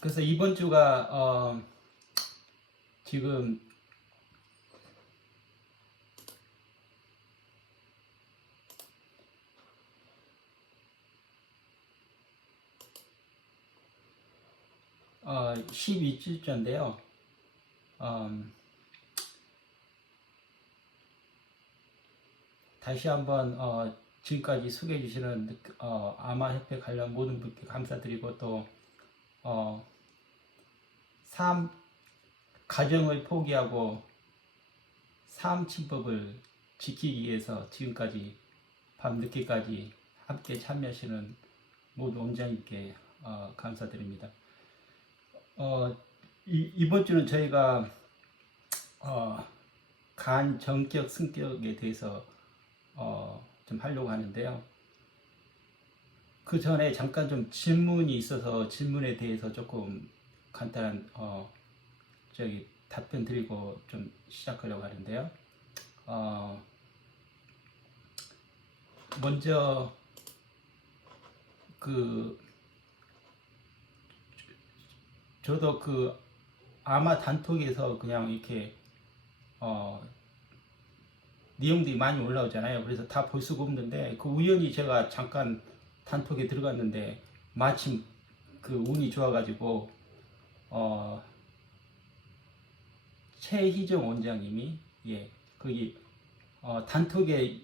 그래서 이번 주가 지금 12주째인데요. 다시 한번 지금까지 소개해 주시는 아마협회 관련 모든 분께 감사드리고 또 삶 가정을 포기하고 삶침법을 지키기 위해서 지금까지 밤늦게까지 함께 참여하시는 모든 원장님께 감사드립니다. 이번 주는 저희가 간 정격 승격에 대해서 좀 하려고 하는데요. 그 전에 잠깐 좀 질문이 있어서 질문에 대해서 조금 간단한 답변 드리고 좀 시작하려고 하는데요. 먼저 저도 아마 단톡에서 그냥 이렇게 내용들이 많이 올라오잖아요. 그래서 다 볼 수가 없는데 우연히 제가 잠깐 단톡에 들어갔는데 마침 운이 좋아가지고 최희정 원장님이 거기 단톡에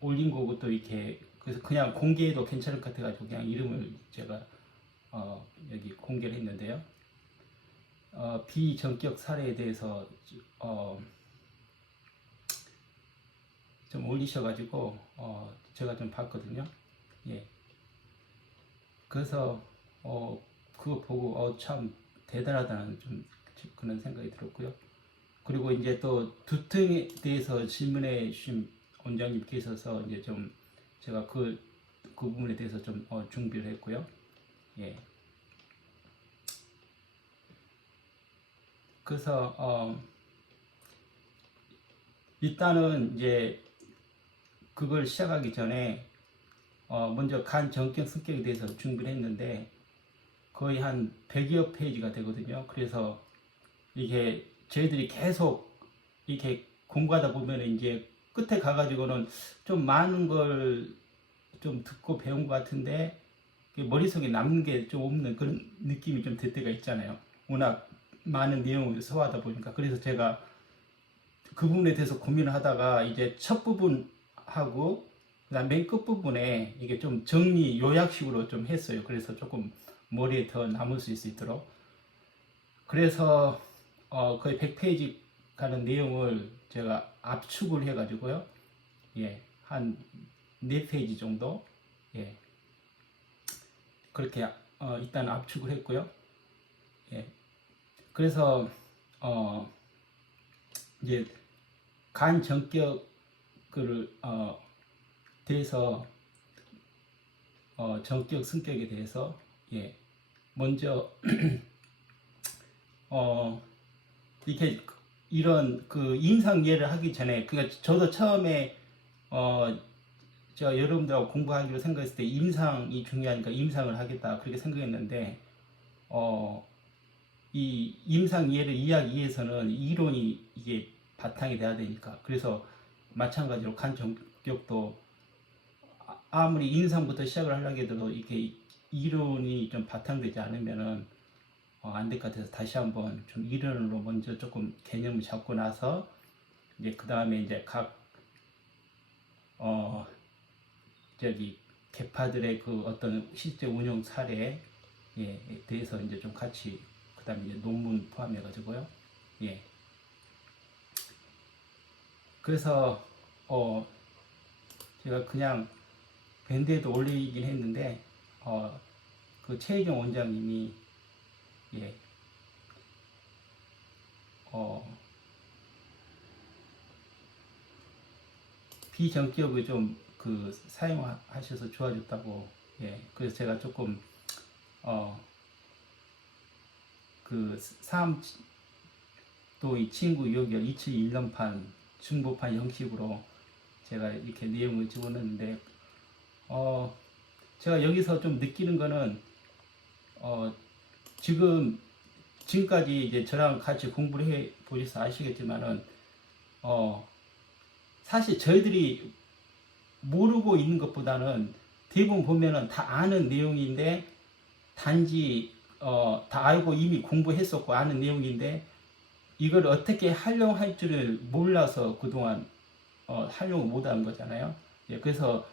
올린 거고 또 이렇게 그래서 그냥 공개해도 괜찮을 것 같아가지고 그냥 이름을 제가 여기 공개를 했는데요. 비전격 사례에 대해서 좀 올리셔가지고 제가 좀 봤거든요. 그래서 그거 보고 참 대단하다는 좀 그런 생각이 들었고요. 그리고 이제 또 두통에 대해서 질문해 주신 원장님께서 이제 좀 제가 그 부분에 대해서 좀 준비를 했고요. 그래서 일단은 이제 그걸 시작하기 전에 먼저 간 정격 성격에 대해서 준비를 했는데 거의 한 100여 페이지가 되거든요. 그래서 이게 저희들이 계속 이렇게 공부하다 보면 이제 끝에 가가지고는 좀 많은 걸 좀 듣고 배운 것 같은데 머릿속에 남는 게 좀 없는 그런 느낌이 좀 들 때가 있잖아요. 워낙 많은 내용을 소화하다 보니까. 그래서 제가 그 부분에 대해서 고민을 하다가 이제 첫 부분하고 그다음 맨 끝부분에 이게 좀 정리 요약식으로 좀 했어요. 그래서 조금 머리에 더 남을 수 있도록. 그래서 거의 100페이지 가는 내용을 제가 압축을 해가지고요. 한 4페이지 정도 그렇게 일단 압축을 했고요. 그래서 이제 간 전격을 대해서 전격 승격에 대해서 먼저 이렇게 이런 임상 이해를 하기 전에 그러니까 저도 처음에 제가 여러분들하고 공부하기로 생각했을 때 임상이 중요하니까 임상을 하겠다 그렇게 생각했는데 이 임상 이해를 이해하기 위해서는 이론이 이게 바탕이 돼야 되니까 그래서 마찬가지로 간 전격도 아무리 임상부터 시작을 하려고 해도 이렇게 이론이 좀 바탕되지 않으면은 안 될 것 같아서 다시 한번 좀 이론으로 먼저 조금 개념을 잡고 나서 이제 그 다음에 이제 각 개파들의 어떤 실제 운영 사례에 대해서 이제 좀 같이 그 다음에 이제 논문 포함해 가지고요. 그래서 제가 그냥 밴드에도 올리긴 했는데 그 최희경 원장님이 비전격을 좀 사용하셔서 좋아졌다고. 그래서 제가 조금 또 이 친구 여기 2001년판 중보판 형식으로 제가 이렇게 내용을 집어넣는데 제가 여기서 좀 느끼는 거는 지금까지 이제 저랑 같이 공부를 해 보셔서 아시겠지만은 사실 저희들이 모르고 있는 것보다는 대부분 보면은 다 아는 내용인데 단지 다 알고 이미 공부했었고 아는 내용인데 이걸 어떻게 활용할 줄을 몰라서 그동안 활용을 못한 거잖아요. 예, 그래서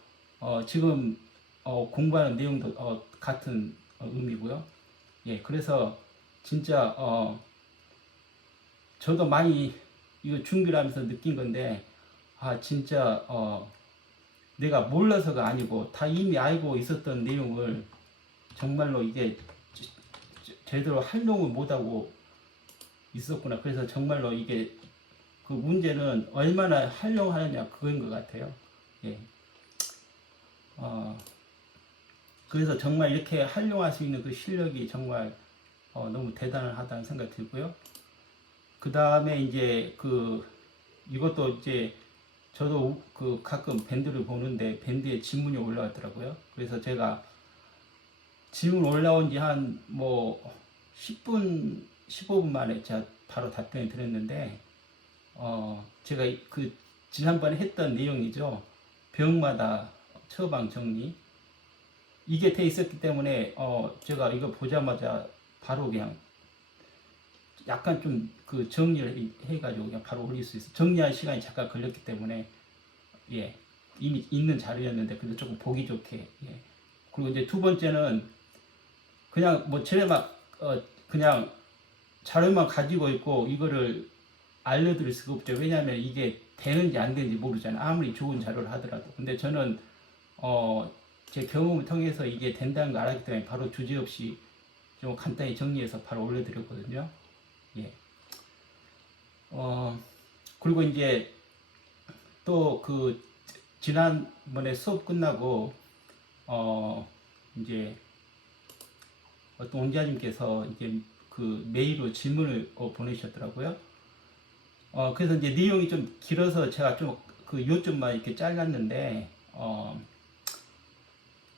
지금 공부하는 내용도 같은 의미고요. 예, 그래서 진짜 저도 많이 이거 준비를 하면서 느낀 건데 진짜 내가 몰라서가 아니고 다 이미 알고 있었던 내용을 정말로 이게 제대로 활용을 못하고 있었구나. 그래서 정말로 이게 그 문제는 얼마나 활용하느냐 그거인 것 같아요. 예. 그래서 정말 이렇게 활용할 수 있는 그 실력이 정말 너무 대단하다는 생각이 들고요. 그 다음에 이제 이것도 이제 저도 가끔 밴드를 보는데 밴드에 질문이 올라왔더라고요. 그래서 제가 질문 올라온 지 한 10분, 15분 만에 제가 바로 답변을 드렸는데, 제가 지난번에 했던 내용이죠. 병마다 처방 정리. 이게 돼 있었기 때문에, 제가 이거 보자마자 바로 그냥 약간 좀 정리를 해가지고 그냥 바로 올릴 수 있어요. 정리할 시간이 잠깐 걸렸기 때문에, 예. 이미 있는 자료였는데, 그래도 조금 보기 좋게, 예. 그리고 이제 두 번째는 그냥 그냥 자료만 가지고 있고 이거를 알려드릴 수가 없죠. 왜냐하면 이게 되는지 안 되는지 모르잖아요. 아무리 좋은 자료를 하더라도. 근데 저는 제 경험을 통해서 이게 된다는 걸 알았기 때문에 바로 주제없이 좀 간단히 정리해서 바로 올려드렸거든요. 예. 그리고 이제 또 지난번에 수업 끝나고 이제 어떤 원장님께서 이제 메일로 질문을 보내셨더라고요. 그래서 이제 내용이 좀 길어서 제가 좀 요점만 이렇게 잘랐는데,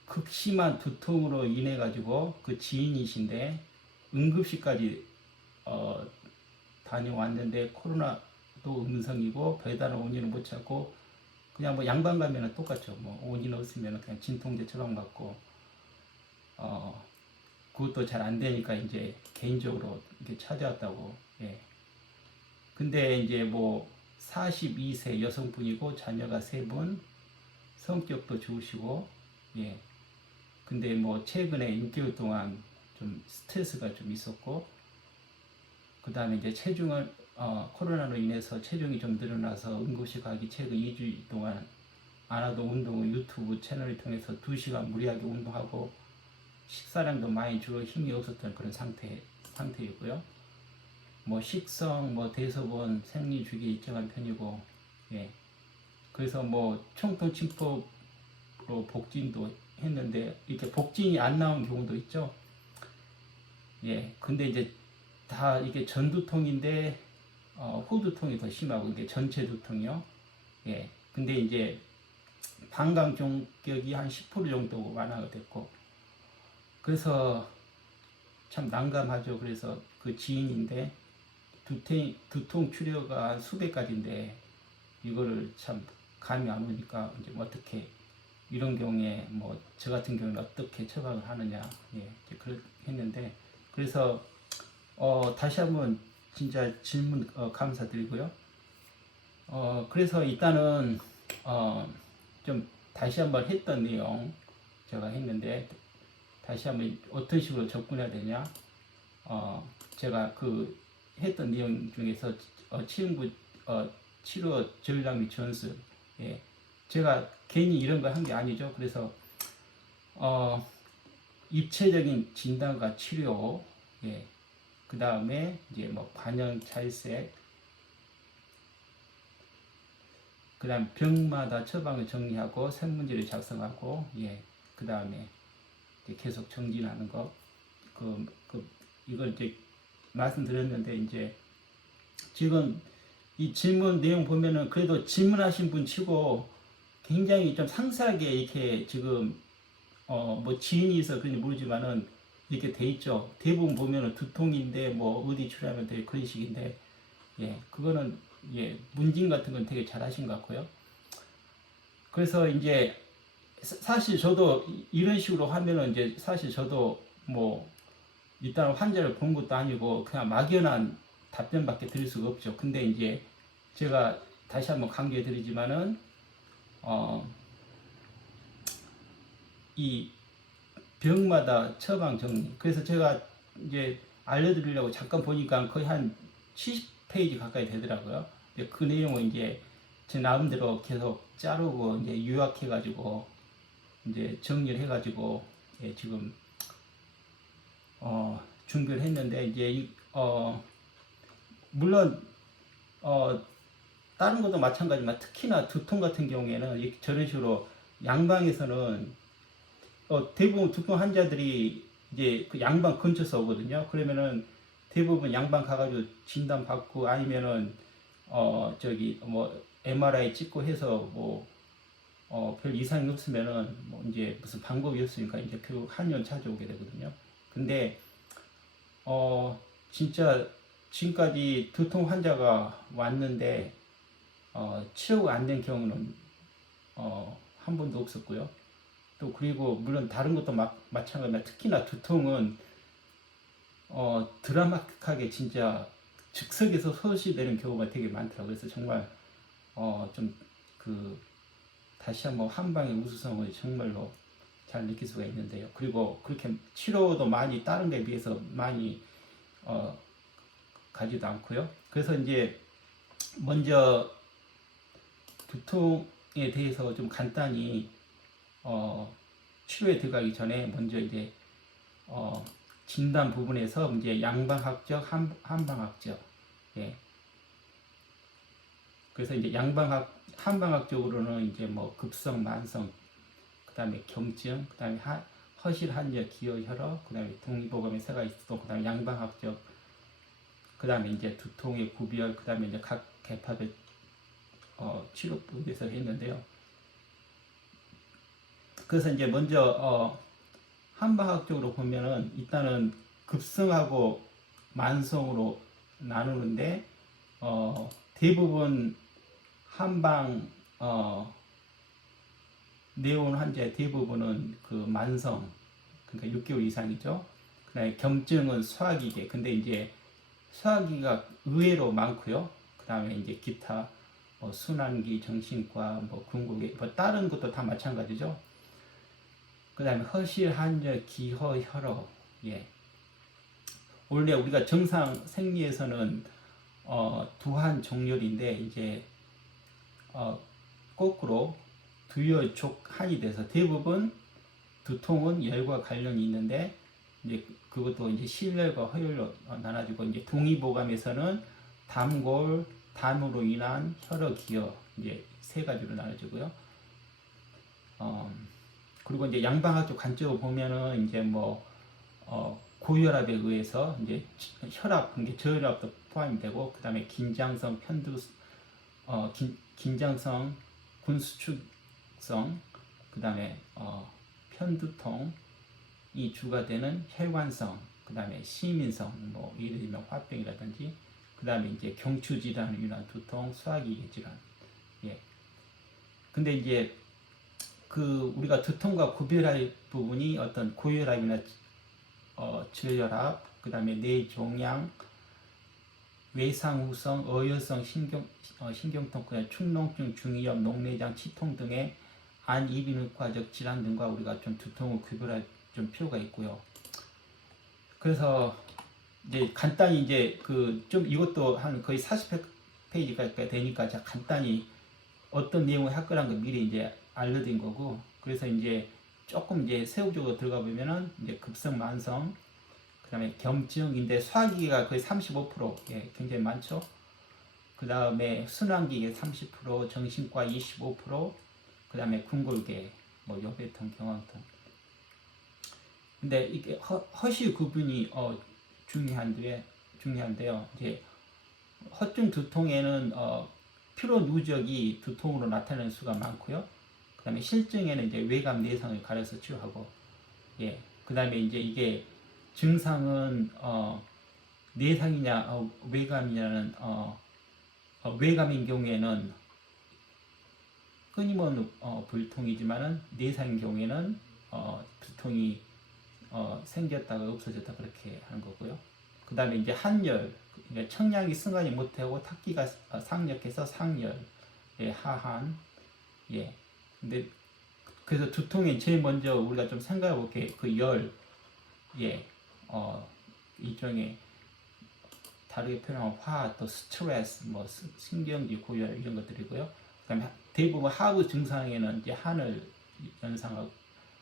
극심한 두통으로 인해 가지고 지인이신데 응급실까지 다녀왔는데 코로나도 음성이고 별다른 원인을 못 찾고 그냥 양반 가면은 똑같죠. 원인 없으면 그냥 진통제 처방받고 그것도 잘 안 되니까 이제 개인적으로 이렇게 찾아왔다고. 예. 근데 이제 42세 여성분이고 자녀가 3분, 성격도 좋으시고, 예. 근데 최근에 6개월 동안 좀 스트레스가 좀 있었고, 그 다음에 이제 체중을, 코로나로 인해서 체중이 좀 늘어나서 응급실 가기 최근 2주 동안 안 하던 운동을 유튜브 채널을 통해서 2시간 무리하게 운동하고, 식사량도 많이 줄어 힘이 없었던 그런 상태이고요. 식성, 대소본, 생리주기 일정한 편이고, 예. 그래서 총통 침법으로 복진도 했는데, 이렇게 복진이 안 나온 경우도 있죠. 예. 근데 이제 다 이게 전두통인데, 후두통이 더 심하고, 이게 전체 두통이요. 예. 근데 이제 방광 종격이 한 10% 정도 완화가 됐고, 그래서 참 난감하죠. 그래서 지인인데 두통 치료가 한 수백 가지인데 이거를 참 감이 안 오니까 이제 어떻게 이런 경우에 저 같은 경우는 어떻게 처방을 하느냐, 예, 그렇게 했는데, 그래서 다시 한번 진짜 질문 감사드리고요. 그래서 일단은 좀 다시 한번 했던 내용 제가 했는데, 다시 한번 어떤 식으로 접근해야 되냐. 제가 했던 내용 중에서 치료 전략 및 전술. 예. 제가 괜히 이런 거 한 게 아니죠. 그래서 입체적인 진단과 치료, 예. 그 다음에 이제 반영 찰색, 그 다음 병마다 처방을 정리하고 설문지를 작성하고, 예. 그 다음에 계속 정진하는 거, 이걸 이제 말씀드렸는데, 이제 지금 이 질문 내용 보면은 그래도 질문하신 분 치고 굉장히 좀 상세하게 이렇게 지금 지인이 있어 그런지 모르지만은 이렇게 돼 있죠. 대부분 보면은 두통인데 뭐 어디 치료하면 되게 그런 식인데, 예, 그거는 예, 문진 같은 건 되게 잘하신 것 같고요. 그래서 이제 사실 저도 이런 식으로 하면은 이제 사실 저도 뭐 일단 환자를 본 것도 아니고 그냥 막연한 답변밖에 드릴 수가 없죠. 근데 이제 제가 다시 한번 강조해 드리지만은 이 병마다 처방 정리. 그래서 제가 이제 알려드리려고 잠깐 보니까 거의 한 70페이지 가까이 되더라고요. 그 내용을 이제 제 나름대로 계속 자르고 이제 요약해가지고 이제 정리를 해가지고 예, 지금 준비를 했는데 이제 물론 다른 것도 마찬가지지만 특히나 두통 같은 경우에는 저런 식으로 양방에서는 대부분 두통 환자들이 이제 그 양방 근처에서 오거든요. 그러면은 대부분 양방 가가지고 진단 받고 아니면은 저기 뭐 MRI 찍고 해서 뭐 별 이상이 없으면은 뭐 이제 무슨 방법이 없으니까 이제 그 한의원 찾아오게 되거든요. 근데 진짜 지금까지 두통 환자가 왔는데 치료가 안 된 경우는 한 번도 없었고요. 또 그리고 물론 다른 것도 마찬가지지만 특히나 두통은 드라마틱하게 진짜 즉석에서 소실되는 경우가 되게 많더라고요. 그래서 정말 좀 그 다시 한번 한방의 우수성을 정말로 잘 느낄 수가 있는데요. 그리고 그렇게 치료도 많이 다른 데 비해서 많이 가지도 않고요. 그래서 이제 먼저 두통에 대해서 좀 간단히 치료에 들어가기 전에 먼저 이제 진단 부분에서 이제 양방학적, 한방학적, 예. 그래서 이제 한방학적으로는 이제 뭐 급성, 만성, 그 다음에 경증, 그 다음에 허실, 한열, 기여, 혈어, 그 다음에 동의보감의 세가 있고, 그 다음에 양방학적, 그 다음에 이제 두통의 구별, 그 다음에 이제 각 개파별 치료법에서 했는데요. 그래서 이제 먼저 한방학적으로 보면은 일단은 급성하고 만성으로 나누는데 대부분 한방 내온 환자의 대부분은 그 만성, 그러니까 6개월 이상이죠. 그다음에 경증은 소화기계. 근데 이제 소화기가 의외로 많고요. 그다음에 이제 기타 순환기, 정신과, 뭐 궁극의, 뭐 다른 것도 다 마찬가지죠. 그다음에 허실, 한열, 기허, 혈어. 예. 원래 우리가 정상 생리에서는 두한 정렬인데 이제 거꾸로 두열, 족, 한이 돼서 대부분 두통은 열과 관련이 있는데 이제 그것도 이제 실열과 허열로 나눠지고 이제 동의보감에서는 담골, 담으로 인한 혈어, 기여 이제 세 가지로 나눠지고요. 그리고 이제 양방학적 관점으로 보면은 이제 뭐 고혈압에 의해서 이제 혈압, 그게 저혈압도 포함이 되고, 그 다음에 긴장성 편두, 긴장성 군수축성, 그 다음에 편두통, 이 주가 되는 혈관성, 그 다음에 시민성, 뭐 예를 들면 화병이라든지, 그 다음에 이제 경추 질환을 인한 두통, 소화기계 질환. 예. 근데 이제 그 우리가 두통과 구별할 부분이 어떤 고혈압이나 저혈압, 그 다음에 뇌종양, 외상후성, 어혈성 신경통, 축농증, 중이염, 녹내장, 치통 등의 안이비인후과적 질환 등과 우리가 좀 두통을 구별할 좀 필요가 있고요. 그래서 이제 간단히 이제 그 좀 이것도 한 거의 40페이지가 되니까 제가 간단히 어떤 내용을 할 거란 걸 미리 이제 알려드린 거고, 그래서 이제 조금 이제 세부적으로 들어가 보면은 이제 급성, 만성, 그 다음에 경증인데 소화기계가 거의 35%, 예, 굉장히 많죠. 그 다음에 순환기계 30%, 정신과 25%, 그 다음에 궁골계, 뭐 요배통, 경황통. 근데 이게 허시 구분이 중요한데요. 이제 허증 두통에는 피로 누적이 두통으로 나타나는 수가 많고요. 그 다음에 실증에는 이제 외감 내상을 가려서 치료하고, 예. 그 다음에 이제 이게 증상은 내상이냐 외감이냐는 외감인 경우에는 끊임없는 불통이지만은 내상인 경우에는 두통이 생겼다가 없어졌다 그렇게 하는 거고요. 그 다음에 이제 한열, 그러니까 청량이 승관이 못하고 탁기가 상력해서 상열, 예, 하한, 예. 근데 그래서 두통이 제일 먼저 우리가 좀 생각해 볼게 그 열, 예, 일종의 다르게 표현하면 화, 또 스트레스, 뭐 신경질 고열 이런 것들이고요. 그다음에 대부분 하부 증상에는 이제 한을 연상하고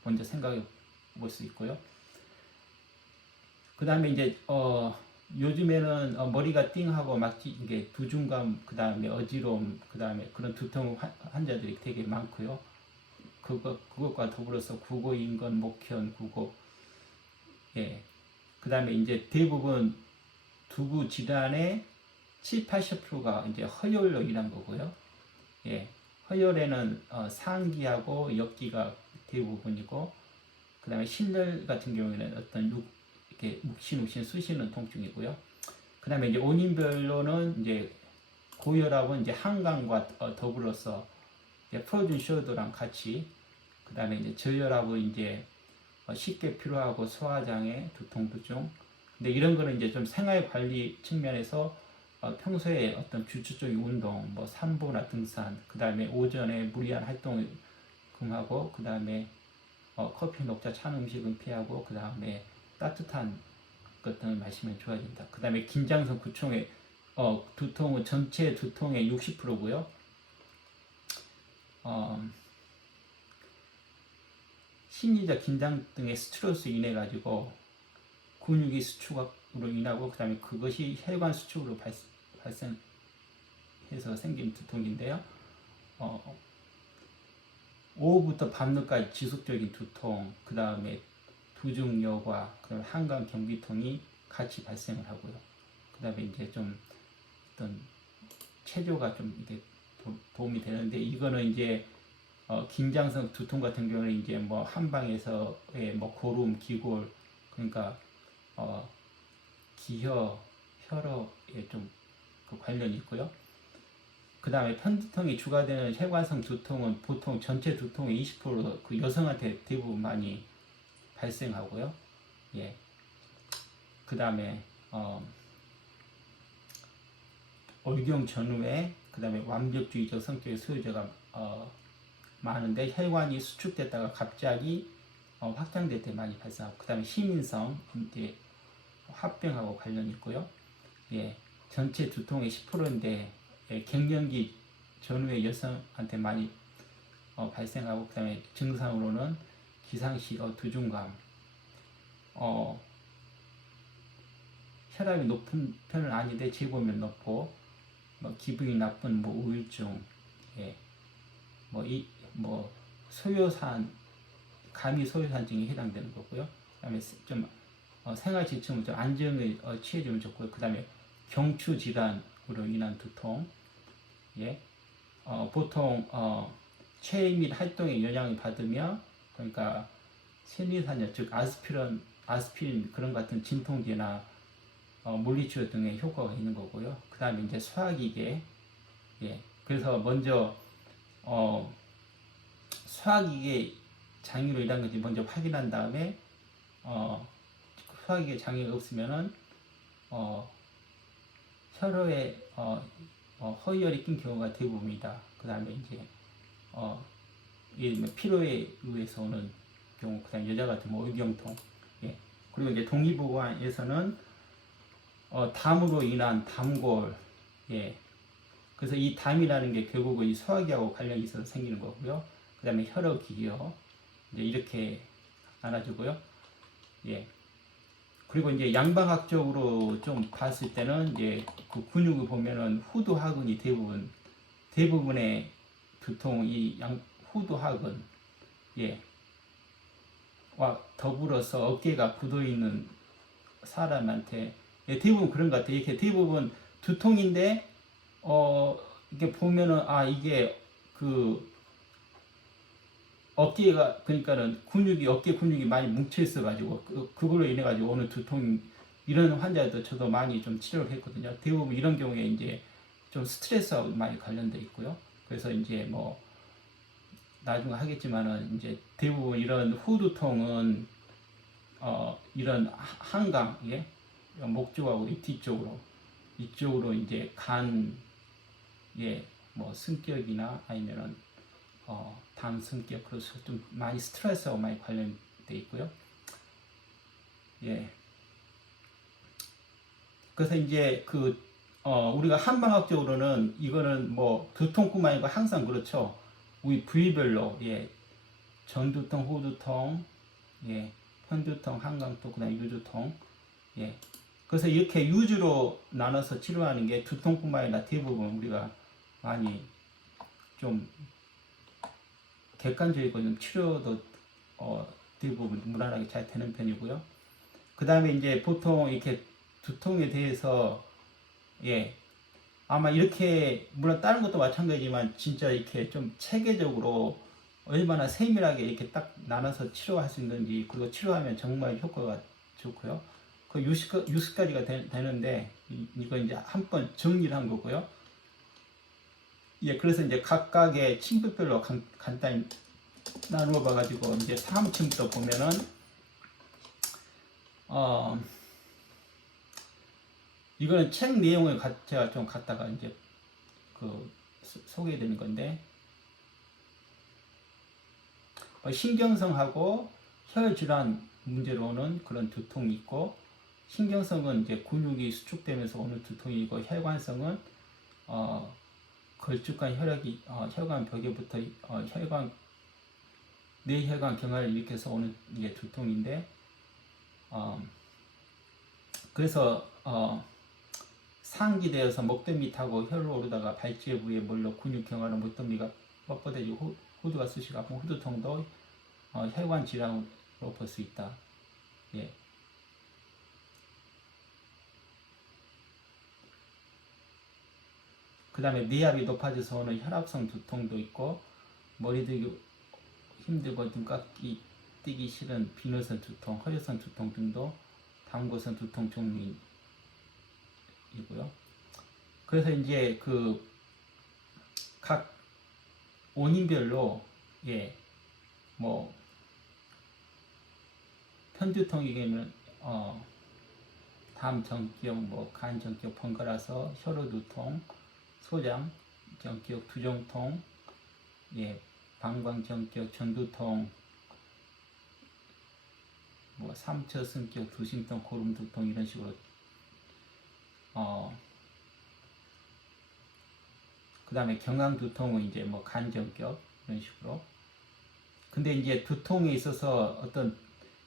먼저 생각해 볼 수 있고요. 그 다음에 이제 요즘에는 머리가 띵하고 막 이게 두중감, 그 다음에 어지러움, 그 다음에 그런 두통 환자들이 되게 많고요. 그것과 더불어서 구고 인건 목현 구고, 예. 그 다음에 이제 대부분 두부 질환의 7, 80%가 이제 허혈로 인한 거고요. 예. 허혈에는 상기하고 역기가 대부분이고, 그 다음에 신열 같은 경우에는 어떤 이렇게 묵신묵신 쑤시는 통증이고요. 그 다음에 이제 원인별로는 이제 고혈압은 이제 한강과 더불어서 이제 프로준 쇼더랑 같이, 그 다음에 이제 저혈압은 이제 쉽게 피로하고 소화장애, 두통, 두증. 근데 이런 거는 이제 좀 생활 관리 측면에서 평소에 어떤 규칙적인 운동, 뭐 산보나 등산, 그 다음에 오전에 무리한 활동을 금하고, 그 다음에 커피, 녹차, 찬 음식은 피하고, 그 다음에 따뜻한 것들을 마시면 좋아진다. 그 다음에 긴장성 구총의 두통은 전체 두통의 60%고요. 심리적 긴장 등의 스트레스 인해 가지고 근육이 수축으로 인하고, 그 다음에 그것이 혈관 수축으로 발생해서 생긴 두통인데요. 오후부터 밤늦까지 지속적인 두통, 그 다음에 두중여과, 그 다음에 한강 경비통이 같이 발생을 하고요. 그 다음에 이제 좀 어떤 체조가 좀 이게 도움이 되는데, 이거는 이제 긴장성 두통 같은 경우는 이제 뭐 한방에서의 뭐 고름, 기골, 그러니까 기혀, 혈어에 좀 그 관련이 있고요. 그 다음에 편두통이 주가되는 혈관성 두통은 보통 전체 두통의 20%그 여성한테 대부분 많이 발생하고요. 예. 그 다음에 얼경 전후에, 그 다음에 완벽주의적 성격의 소유자가 많은데, 혈관이 수축됐다가 갑자기 확장될 때 많이 발생하고, 그 다음에 희민성, 이제 화병하고 관련이 있고요. 예. 전체 두통의 10%인데 예, 갱년기 전후의 여성한테 많이 발생하고, 그 다음에 증상으로는 기상시, 두중감, 혈압이 높은 편은 아닌데 재보면 높고, 뭐 기분이 나쁜 뭐 우울증, 예, 뭐 소요산, 감이 소요산증에 해당되는 거고요. 그다음에 좀 생활 지침을 좀 안정을 취해주면 좋고요. 그다음에 경추 질환으로 인한 두통, 예, 보통 체위 및 활동에 영향을 받으며, 그러니까 세리산약, 즉 아스피린 그런 같은 진통제나 물리치료 등의 효과가 있는 거고요. 그 다음에 이제 소화기계, 예, 그래서 먼저 소화기계 장애로 인한 건지 먼저 확인한 다음에 소화기계 장애가 없으면은 혈어에 허혈이 낀 경우가 대부분이다. 그 다음에 이제 피로에 의해서 오는 경우, 그 다음에 여자 같은 뭐 의경통, 예. 그리고 이제 동의보감에서는 담으로 인한 담골, 예. 그래서 이 담이라는 게 결국은 이 소화기하고 관련이 있어서 생기는 거고요. 그 다음에 혈어 기여, 이제 이렇게 나눠주고요. 예. 그리고 이제 양방학적으로 좀 봤을 때는 이제 그 근육을 보면은 후두하근이 대부분의 두통, 이 후두하근, 예, 와 더불어서 어깨가 굳어 있는 사람한테, 예, 대부분 그런 것 같아요. 이렇게 대부분 두통인데 이게 보면은 이게 그 어깨가 그러니까는 근육이 어깨 근육이 많이 뭉쳐 있어 가지고 그걸로 인해 가지고 오는 두통 이런 환자도 저도 많이 좀 치료를 했거든요. 대부분 이런 경우에 이제 좀 스트레스하고 많이 관련돼 있고요. 그래서 이제 뭐 나중에 하겠지만은 이제 대부분 이런 후두통은 이런 한강 예 목 쪽하고 이 뒤쪽으로 이쪽으로 이제 간 예 뭐 승격이나 아니면은 당 승격 그래서 좀 많이 스트레스하고 많이 관련돼 있고요. 예. 그래서 이제 우리가 한방학적으로는 이거는 뭐 두통뿐만 아니고 항상 그렇죠. 우리 부위별로 예 전두통, 후두통, 예 편두통, 한강통, 그다음 유두통 예 그래서 이렇게 유주로 나눠서 치료하는 게 두통뿐만 아니라 대부분 우리가 많이 좀 객관적이고 좀 치료도 대부분 무난하게 잘 되는 편이고요. 그 다음에 이제 보통 이렇게 두통에 대해서 예 아마 이렇게 물론 다른 것도 마찬가지지만 진짜 이렇게 좀 체계적으로 얼마나 세밀하게 이렇게 딱 나눠서 치료할 수 있는지 그리고 치료하면 정말 효과가 좋고요. 그 60가지가 되는데 이거 이제 한 번 정리를 한 거고요. 예, 그래서 이제 각각의 층급별로 간단히 나누어 봐가지고 이제 다음 층부터 보면은 이거는 책 내용을 제가 좀 갖다가 이제 소개해 드린 건데 신경성하고 혈질환 문제로는 그런 두통이 있고 신경성은 이제 근육이 수축되면서 오는 두통이고 혈관성은 걸쭉한 혈액이 혈관 벽에부터 뇌혈관 경화를 일으켜서 오는 이게 두통인데 그래서 상기되어서 목덜 밑하고 혀로 오르다가 발찌의 부위에 몰려 근육 경화로 목덜미가 뻣뻣해지고 후두가 쑤시고 아픈 후두통도 혈관 질환으로 볼 수 있다. 예. 그 다음에 뇌압이 높아져서 오는 혈압성 두통도 있고 머리 들기 힘들고 눈깎이 뛰기 싫은 비너선 두통, 허리선 두통 등도 당고선 두통 종류이고요. 그래서 이제 각 원인별로 뭐 편두통이면 담 전기역, 간 전기역 번갈아서 혈로 두통, 소장 전기역 두정통, 방광 전기역 전두통, 삼처 승격 두심통, 고름 두통 이런 식으로 그 다음에 경황 두통은 이제 간 전격 이런 식으로. 근데 이제 두통에 있어서 어떤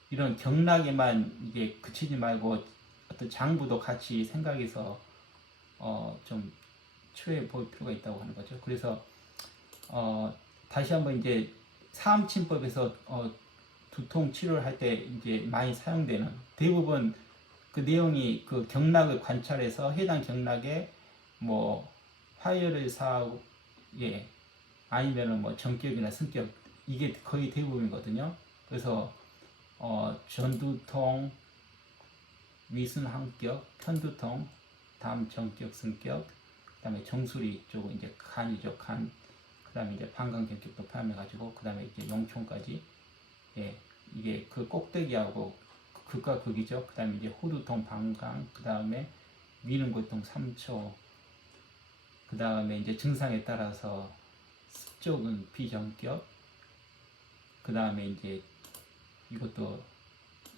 이런 경락에만 이게 그치지 말고 어떤 장부도 같이 생각해서 좀 치료해 볼 필요가 있다고 하는 거죠. 그래서 다시 한번 이제 사암침법에서 두통 치료를 할 때 이제 많이 사용되는 대부분 그 내용이 그 경락을 관찰해서 해당 경락에 화열을 사하고 아니면은 전격이나 승격 이게 거의 대부분이거든요. 그래서 전두통, 위순환격, 편두통, 담 전격, 승격, 그다음에 정수리 쪽은 이제 간이죠, 간. 그다음에 이제 방광경격도 포함해가지고 그다음에 이제 용총까지 이게 그 꼭대기하고 극과 극이죠. 그다음에 이제 후두통, 방광, 그다음에 미는고통 3초, 그다음에 이제 증상에 따라서 쪽은 비정격, 그다음에 이제 이것도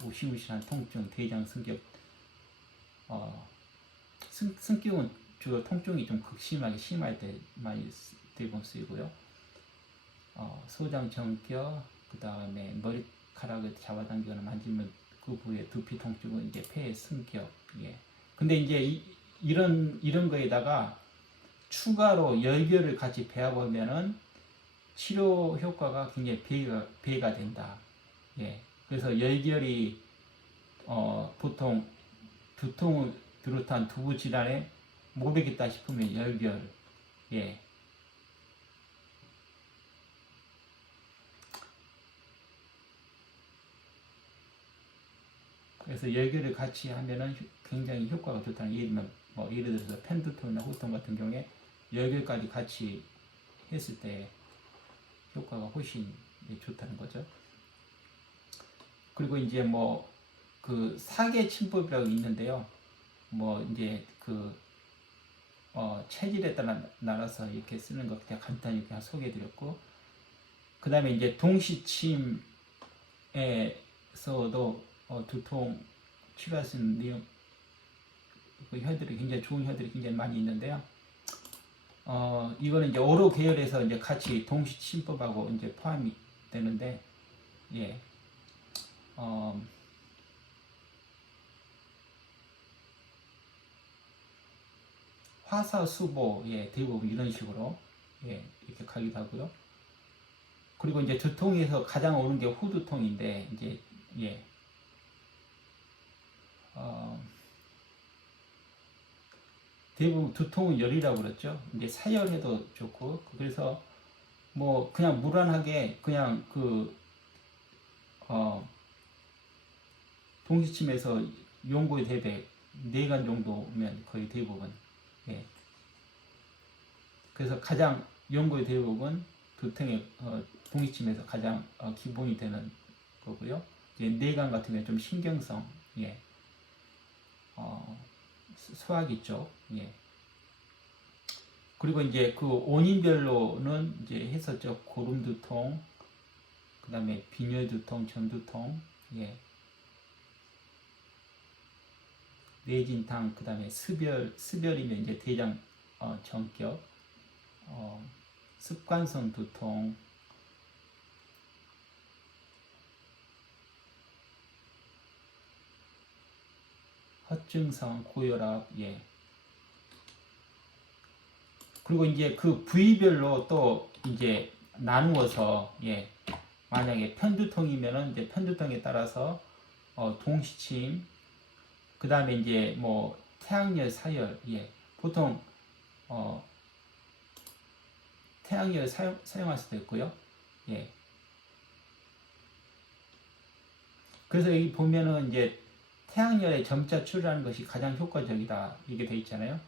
우시우시한 통증, 대장 승격, 승격은 주로 통증이 좀 극심하게 심할 때 많이 대부분 쓰이고요. 소장 정격, 그다음에 머리카락을 잡아당기거나 만지면 그 부위에 두피 통증은 이제 폐의 승격. 근데 이제 이런 거에다가 추가로 열결을 같이 배워보면은 치료 효과가 굉장히 배가 된다. 그래서 열결이 보통 두통을 비롯한 두부 질환에 모르겠다 싶으면 열결. 그래서 열결을 같이 하면은 굉장히 효과가 좋다는, 예를 들어서 편두통이나 후두통 같은 경우에 열결까지 같이 했을 때 효과가 훨씬 좋다는 거죠. 그리고 이제 뭐 그 사계 침법이라고 있는데요. 뭐 이제 그 체질에 따라서 이렇게 쓰는 것 그냥 간단히 그냥 소개해드렸고, 그 다음에 이제 동시침에서도 두통 치료할 수 있는 내용, 그 혀들이 굉장히 좋은 혀들이 굉장히 많이 있는데요. 이거는 이제 오로 계열에서 이제 같이 동시침법하고 이제 포함이 되는데, 예, 화사수보, 예, 대부분 이런 식으로, 예, 이렇게 가기도 하고요. 그리고 이제 두통에서 가장 오는 게 후두통인데, 이제, 예, 대부분 두통은 열이라고 그랬죠. 이제 사열해도 좋고, 그래서 뭐 그냥 무난하게 그냥 동시침에서 용고의 대백 4간 정도면 거의 대부분. 예. 그래서 가장 용고의 대부분 두통의 동시침에서 가장 기본이 되는 거고요. 이제 4간 같은 경우는 좀 신경성, 예, 소화기 쪽, 예. 그리고 이제 그 원인별로는 이제 했었죠. 고름두통, 그 다음에 빈혈두통, 전두통, 예, 뇌진탕, 그 다음에 습열이면 이제 대장 전격, 습관성 두통, 허증성, 고혈압, 예. 그리고 이제 그 부위별로 또 이제 나누어서, 예, 만약에 편두통이면은 이제 편두통에 따라서 동시침, 그 다음에 이제 뭐 태양열, 사열, 예, 보통 태양열 사용할 수도 있고요, 예. 그래서 여기 보면은 이제 태양열의 점자 치료라는 것이 가장 효과적이다 이게 돼 있잖아요.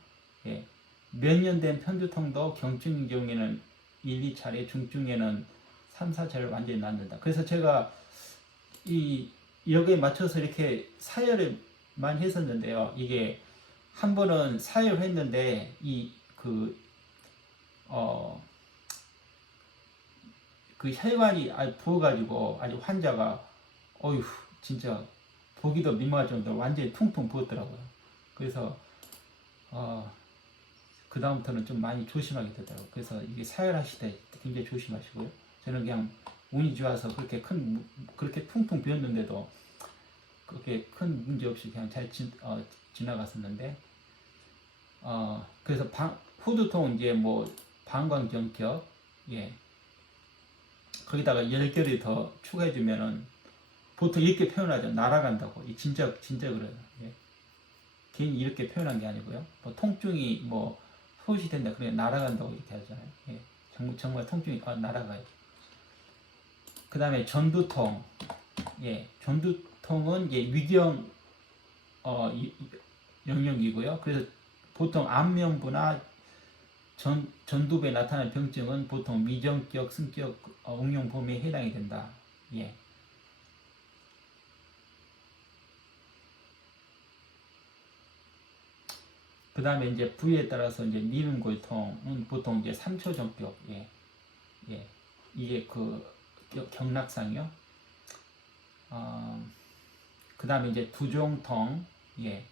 예. 몇 년 된 편두통도 경증인 경우에는 1, 2차례, 중증에는 3, 4차례를 완전히 낫는다. 그래서 제가 여기에 맞춰서 이렇게 사열을 많이 했었는데요. 이게 한 번은 사열을 했는데 그 혈관이 아주 부어가지고 아주 환자가 어휴 진짜 보기도 민망할 정도로 완전히 퉁퉁 부었더라고요. 그래서 그 다음부터는 좀 많이 조심하게 되더라고요. 그래서 이게 사열하실 때 굉장히 조심하시고요. 저는 그냥 운이 좋아서 그렇게 퉁퉁 비었는데도 그렇게 큰 문제 없이 그냥 잘 지나갔었는데, 그래서 후두통 이제 뭐 방광경격, 예, 거기다가 열결이 더 추가해주면은 보통 이렇게 표현하죠. 날아간다고. 진짜 그래요. 예. 괜히 이렇게 표현한 게 아니고요. 뭐 통증이 뭐 소실된다 그래 날아간다고 이렇게 하잖아요. 예. 정말 통증이 날아가요. 그 다음에 전두통, 예, 전두통은 이제 위경 영역이고요. 그래서 보통 안면부나 전두부에 나타나는 병증은 보통 미정격, 승격 응용 범위에 해당이 된다. 예. 그 다음에 이제 부위에 따라서 이제 미는골통은 보통 이제 3초 전격, 예, 예, 이게 그 경락상이요. 그 다음에 이제 두종통, 예,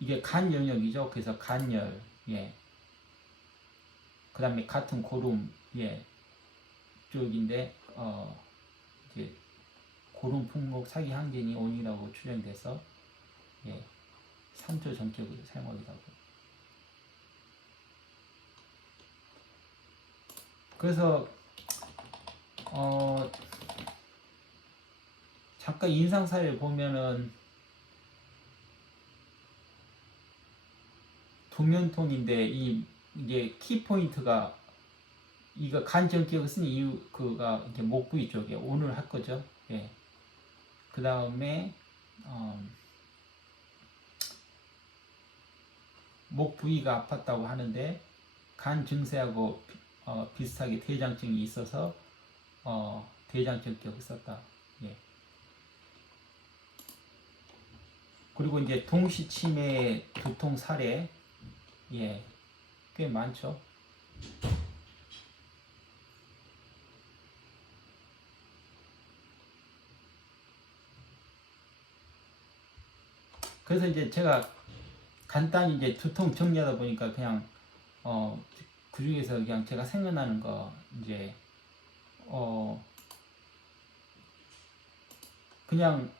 이게 간 영역이죠. 그래서 간열, 예, 그 다음에 같은 고름, 예, 쪽인데, 이제 고름 풍목 사기 항진이 원인이라고 추정돼서, 예, 3초 전격을 사용하기도 하고. 그래서 잠깐 인상사를 보면은 두면통인데 이 이제 키 포인트가 이거 간전격을 쓴 이유가 이제 목 부위 쪽에 오늘 할 거죠. 예. 그 다음에 목 부위가 아팠다고 하는데 간 증세하고 비슷하게 대장증이 있어서 대장증격을 썼다. 예. 그리고 이제 동시치매 두통 사례 예, 꽤 많죠. 그래서 이제 제가 간단히 이제 두통 정리하다 보니까 그냥 그 중에서 그냥 제가 생각나는 거 이제 그냥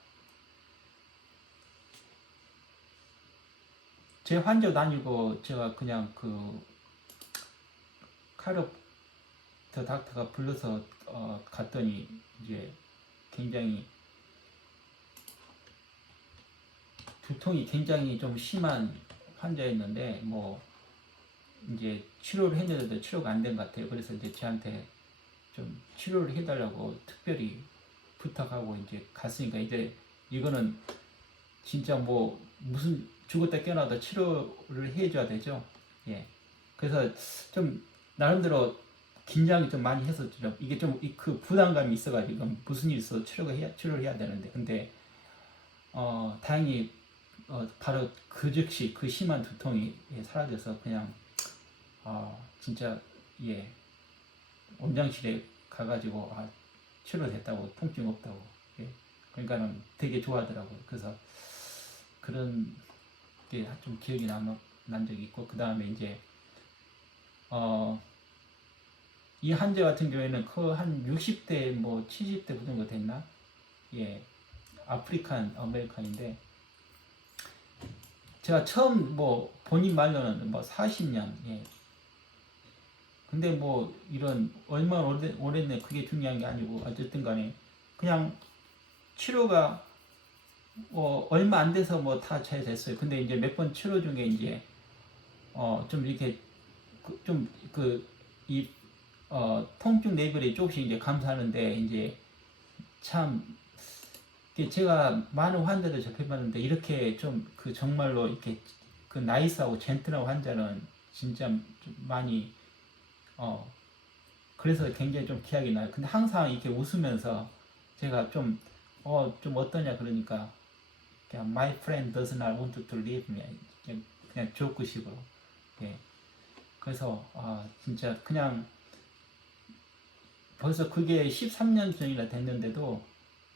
제 환자도 아니고 제가 그냥 그 카이로프터 닥터가 불러서 갔더니 이제 굉장히 두통이 굉장히 좀 심한 환자였는데 뭐 이제 치료를 했는데도 치료가 안 된 것 같아요. 그래서 이제 저한테 좀 치료를 해달라고 특별히 부탁하고 이제 갔으니까 이제 이거는 진짜 뭐 무슨 죽었다 깨어나다 치료를 해줘야 되죠. 예. 그래서 좀 나름대로 긴장이 좀 많이 했었죠. 이게 좀 그 부담감이 있어가지고 무슨 일 있어도 치료를 해야 되는데 근데 다행히 바로 그 즉시 그 심한 두통이 사라져서 그냥 진짜 예 원장실에 가가지고 치료됐다고 통증 없다고 예. 그러니까는 되게 좋아하더라고요. 그래서 그런 게 좀 기억이 난 적이 있고 그 다음에 이제 이 환자 같은 경우에는 그 한 60대 뭐 70대 그 정도 됐나 예 아프리칸 아메리칸인데 제가 처음 뭐 본인 말로는 뭐 40년 예 근데 뭐 이런 얼마나 오래됐네 그게 중요한 게 아니고 어쨌든 간에 그냥 치료가 얼마 안 돼서 뭐 다 잘 됐어요. 근데 이제 몇 번 치료 중에 이제 좀 이렇게 좀 이 통증 레벨이 조금씩 이제 감소하는데 이제 참 제가 많은 환자들 접해봤는데 이렇게 좀 그 정말로 이렇게 그 나이스하고 젠틀한 환자는 진짜 좀 많이 그래서 굉장히 좀 기억이 나요. 근데 항상 이렇게 웃으면서 제가 좀 어떠냐 그러니까 그냥 my friend does not want to leave me 그냥 조크식으로 예. 그래서 진짜 그냥 벌써 그게 13년 전이나 됐는데도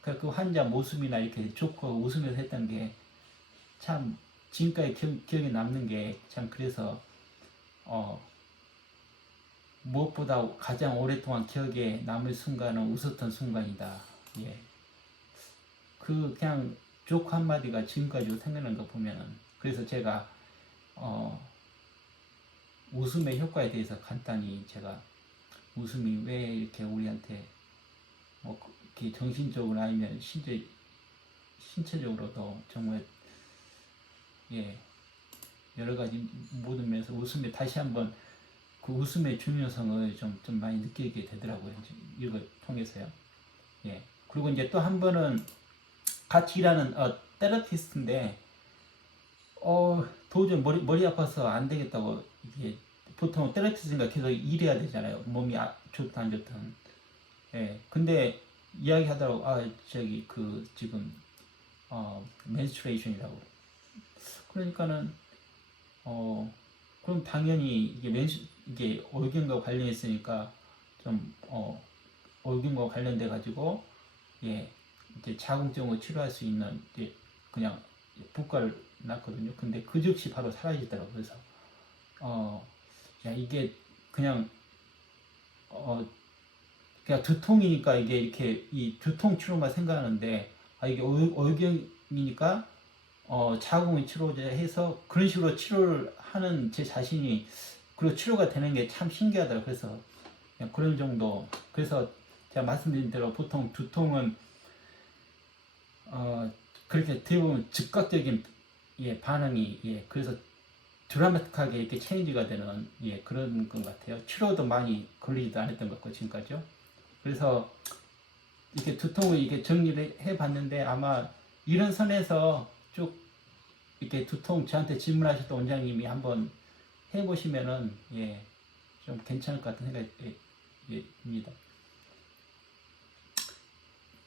그 환자 모습이나 이렇게 좋고 웃으면서 했던 게 참 지금까지 기억에 남는 게 참 그래서 무엇보다 가장 오랫동안 기억에 남을 순간은 웃었던 순간이다. 예. 그냥 조크 한마디가 지금까지도 생각나는 거 보면은 그래서 제가 웃음의 효과에 대해서 간단히 제가 웃음이 왜 이렇게 우리한테 뭐 이렇게 정신적으로 아니면 신체적으로도 정말 예 여러 가지 모든 면에서 웃음에 다시 한번 그 웃음의 중요성을 좀 많이 느끼게 되더라고요. 이걸 통해서요. 예. 그리고 이제 또 한 번은 같이 일하는 테라피스트인데 도저히 머리 아파서 안 되겠다고 이게 보통 테라피스트니까 계속 일해야 되잖아요. 몸이 좋든 안 좋든. 예. 근데 이야기하더라고 저기 지금 menstruation이라고. 그러니까는 그럼 당연히 이게 월경과 관련했으니까 좀 월경과 관련돼 가지고 예 이제 자궁증을 치료할 수 있는 이제 그냥 부과를 놨거든요. 근데 그 즉시 바로 사라지더라고요. 그래서 야 이게 그냥 그냥 두통이니까 이게 이렇게 이 두통 치료만 생각하는데 이게 월경이니까 자궁을 치료해서 그런 식으로 치료를 하는 제 자신이 그리고 치료가 되는 게 참 신기하더라고요. 그래서 그냥 그런 정도. 그래서 제가 말씀드린 대로 보통 두통은 그렇게 대부분 즉각적인 반응이 그래서 드라마틱하게 이렇게 체인지가 되는 예, 그런 것 같아요. 치료도 많이 걸리지도 않았던 것 같고 지금까지요. 그래서 이렇게 두통을 이렇게 정리를 해봤는데 아마 이런 선에서 쭉 이렇게 두통 저한테 질문하셨던 원장님이 한번 해보시면은 예, 좀 괜찮을 것 같은 생각이 듭니다.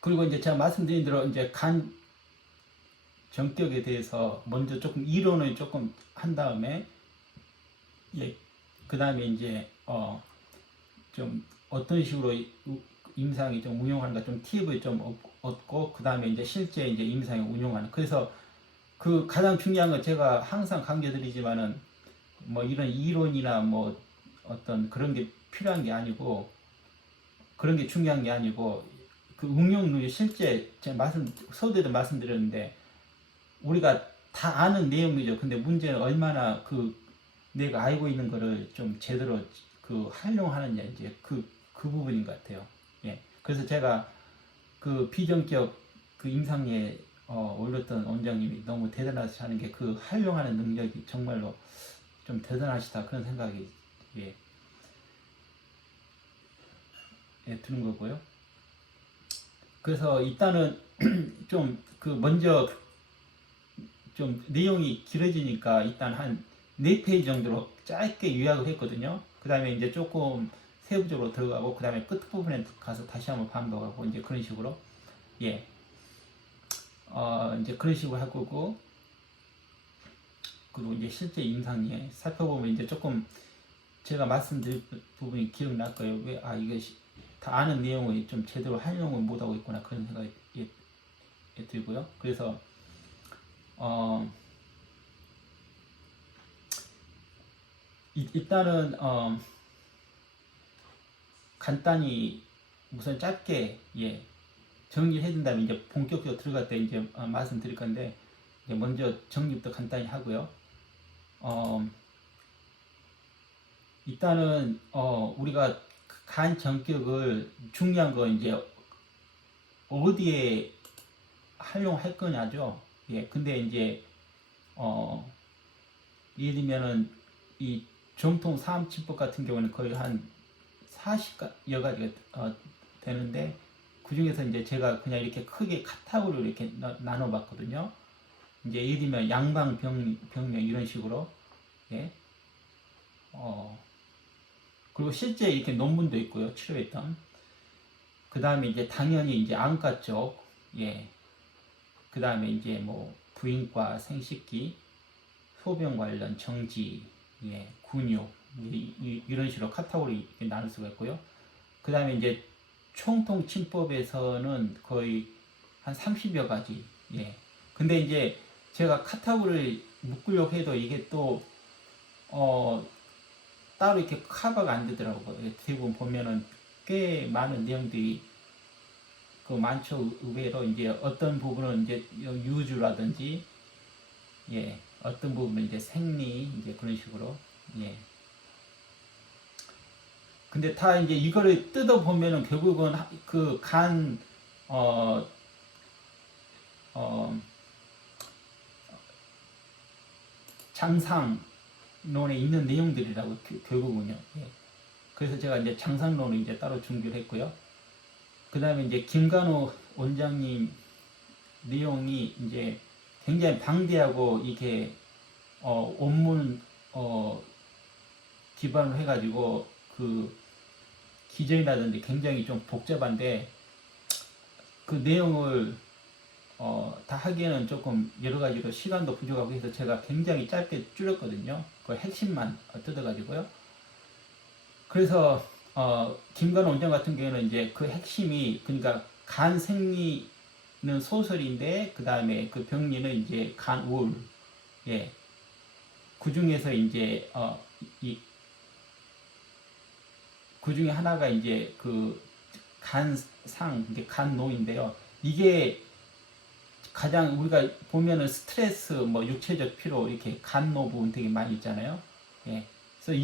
그리고 이제 제가 말씀드린 대로 이제 간 정격에 대해서 먼저 조금 이론을 조금 한 다음에 예, 그 다음에 이제 좀 어떤 식으로 임상이 좀 운영하는가 좀 팁을 좀 얻고 그 다음에 이제 실제 이제 임상에 운용하는. 그래서 그 가장 중요한 건 제가 항상 강조드리지만은 뭐 이런 이론이나 뭐 어떤 그런 게 필요한 게 아니고 그런 게 중요한 게 아니고 그 응용률이 실제 제가 서두에도 말씀드렸는데 우리가 다 아는 내용이죠. 근데 문제는 얼마나 그 내가 알고 있는 거를 좀 제대로 그 활용하느냐 이제 그 부분인 것 같아요. 예. 그래서 제가 그 비전격 그 임상에 올렸던 원장님이 너무 대단하시다는 게 그 활용하는 능력이 정말로 좀 대단하시다 그런 생각이 예, 예, 드는 거고요. 그래서 일단은 좀 그 먼저 좀 내용이 길어지니까 일단 한 4페이지 정도로 짧게 요약을 했거든요. 그 다음에 이제 조금 세부적으로 들어가고 그 다음에 끝부분에 가서 다시 한번 반복하고 이제 그런 식으로 예, 이제 그런 식으로 할 거고 그리고 이제 실제 임상에 살펴보면 이제 조금 제가 말씀드린 부분이 기억날 거예요. 왜 이게 다 아는 내용을 좀 제대로 활용을 못하고 있구나 그런 생각이 들고요. 그래서 일단은 간단히 우선 짧게 예, 정리를 해준다면 이제 본격적으로 들어갈 때 이제 말씀드릴 건데 이제 먼저 정리부터 간단히 하고요. 일단은 우리가 간 정격을 중요한 거 이제 어디에 활용할 거냐죠. 예, 근데 이제 예를 들면은 이 정통 사암치법 같은 경우는 거의 한 40여 가지가 되는데 그 중에서 이제 제가 그냥 이렇게 크게 카테고리로 이렇게 나눠봤거든요. 이제 예를 들면 양방병명 이런 식으로 예. 그리고 실제 이렇게 논문도 있고요. 치료했던. 그 다음에 이제 당연히 이제 안과 쪽, 예. 그 다음에 이제 뭐 부인과 생식기, 소변 관련 정지, 예, 근육 이런 식으로 카테고리 나눌 수가 있고요. 그 다음에 이제 총통 침법에서는 거의 한 30여 가지. 예. 근데 이제 제가 카테고리를 묶으려고 해도 이게 또 따로 이렇게 커버가 안 되더라고요. 대부분 보면은 꽤 많은 내용들이 그 많죠. 의외로 이제 어떤 부분은 이제 유주라든지 예, 어떤 부분은 이제 생리 이제 그런 식으로 예. 근데 다 이제 이거를 뜯어 보면은 결국은 그 간 장상론에 있는 내용들이라고 결국은요. 예. 그래서 제가 이제 장상론을 이제 따로 준비를 했고요. 그 다음에 이제 김간호 원장님 내용이 이제 굉장히 방대하고 이게 원문 기반으로 해가지고 그 기전이라든지 굉장히 좀 복잡한데 그 내용을 다 하기에는 조금 여러 가지로 시간도 부족하고 해서 제가 굉장히 짧게 줄였거든요. 그 핵심만 뜯어가지고요. 그래서 김관호 원장 같은 경우는 이제 그 핵심이 그러니까 간 생리는 소설인데 그 다음에 그 병리는 이제 간우울 예. 그 중에서 이제 그 중에 하나가 이제 그 간상 이제 간노인데요. 이게 가장 우리가 보면은 스트레스 뭐 육체적 피로 이렇게 간노 부분 되게 많이 있잖아요. 예. 그래서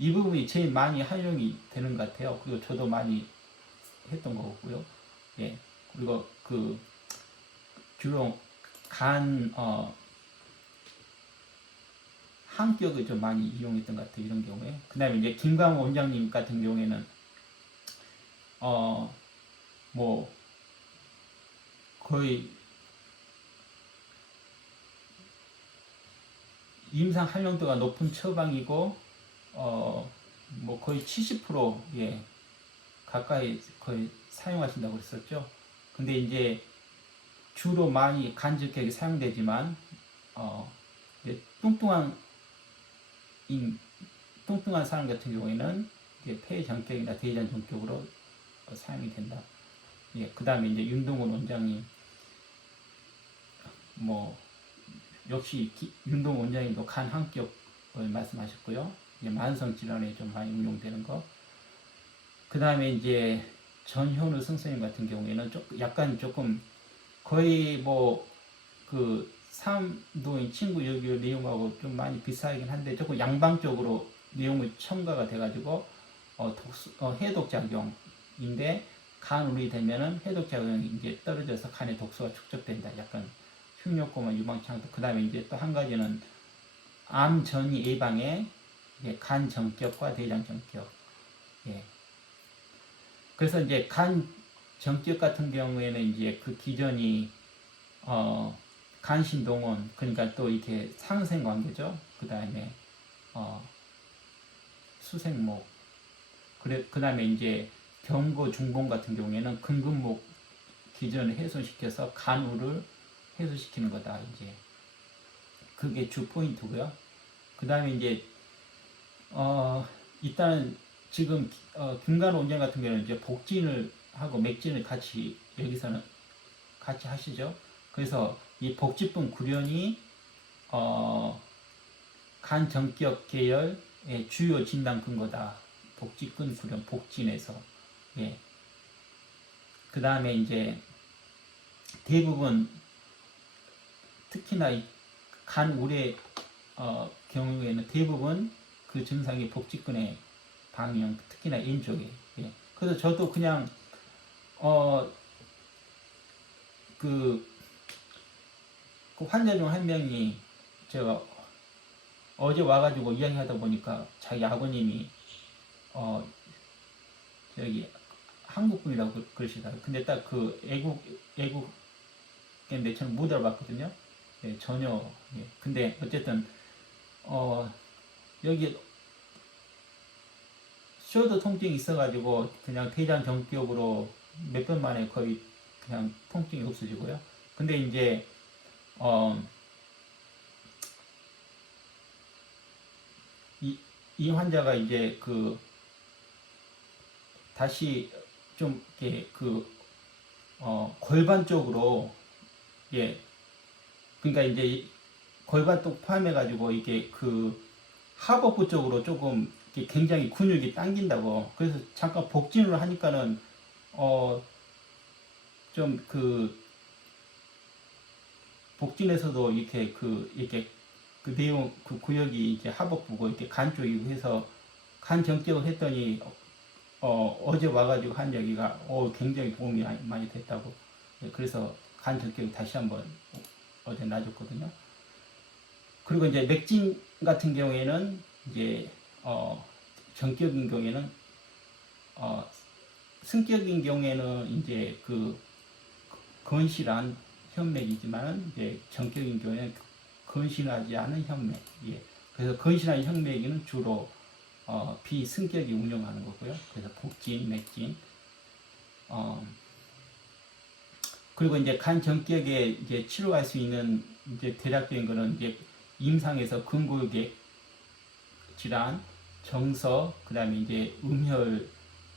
이 부분이 제일 많이 활용이 되는 것 같아요. 그리고 저도 많이 했던 거고요. 예. 그리고 그 주로 간 한격을 좀 많이 이용했던 것 같아요. 이런 경우에. 그 다음에 이제 김광호 원장님 같은 경우에는 뭐 거의 임상 활용도가 높은 처방이고 뭐 거의 70% 예, 가까이 거의 사용하신다고 그랬었죠. 근데 이제 주로 많이 간접격이 사용되지만 이제 뚱뚱한 사람 같은 경우에는 이제 폐전격이나 대장 전격으로 사용이 된다. 예, 그 다음에 이제 윤동훈 원장님 뭐 역시 윤동훈 원장님도 간 한격을 말씀하셨고요. 이제 만성 질환에 좀 많이 응용되는 거. 그 다음에 이제 전현우 선생님 같은 경우에는 약간 조금 거의 뭐 그 삼도인 친구 여기 내용하고 좀 많이 비슷하긴 한데 조금 양방적으로 내용이 첨가가 돼가지고 해독작용인데 간우리 되면은 해독작용이 이제 떨어져서 간에 독소가 축적된다. 약간 흉뇨고만 유방창도. 그 다음에 이제 또 한 가지는 암 전이 예방에 간 정격과 대장 정격. 예. 그래서 이제 간 정격 같은 경우에는 이제 그 기전이 간신동원, 그러니까 또 이렇게 상생관계죠. 그 다음에 수생목, 그 다음에 이제 경고 중봉 같은 경우에는 근근목 기전을 훼손시켜서 간우를 해소시키는 거다. 이제 그게 주 포인트고요. 그 다음에 이제 일단은 지금 김간호 원장 같은 경우는 이제 복진을 하고 맥진을 같이 여기서는 같이 하시죠. 그래서 이 복지분 구련이 간 정격 계열의 주요 진단 근거다. 복지근 구련 복진에서. 예. 그 다음에 이제 대부분 특히나 간 우레 경우에는 대부분 그 증상이 복직근의 방형, 특히나 왼쪽에. 예. 그래서 저도 그냥 그 환자 중 한 명이 제가 어제 와가지고 이야기하다 보니까 자기 아버님이 저기 한국분이라고 그러시더라고요. 근데 딱 그 애국인데 저는 못 알아봤거든요. 예, 전혀. 예. 근데 어쨌든 여기 쇼더 통증이 있어가지고 그냥 대장 정격으로 몇 번 만에 거의 그냥 통증이 없어지고요. 근데 이제 이 환자가 이제 그 다시 좀 이렇게 골반 쪽으로, 예, 그러니까 이제 골반 쪽 포함해가지고 이게 그 하복부 쪽으로 조금 굉장히 근육이 당긴다고. 그래서 잠깐 복진을 하니까는 좀 그 복진에서도 이렇게 그 내용 그 구역이 이제 하복부고 이렇게 간 쪽이고 해서 간 정격을 했더니 어제 와가지고 한 얘기가 굉장히 도움이 많이 됐다고. 그래서 간 정격을 다시 한번 어제 놔줬거든요. 그리고 이제 맥진 같은 경우에는 이제 정격인 경우에는 승격인 경우에는 이제 그 건실한 혈맥이지만 이제 정격인 경우에는 건실하지 않은 혈맥. 예. 그래서 건실한 혈맥에는 주로 비승격이 운영하는 거고요. 그래서 복진, 맥진. 그리고 이제 간 정격에 이제 치료할 수 있는 이제 대략적인 거는 이제 임상에서 근골격 질환, 정서, 그 다음에 이제 음혈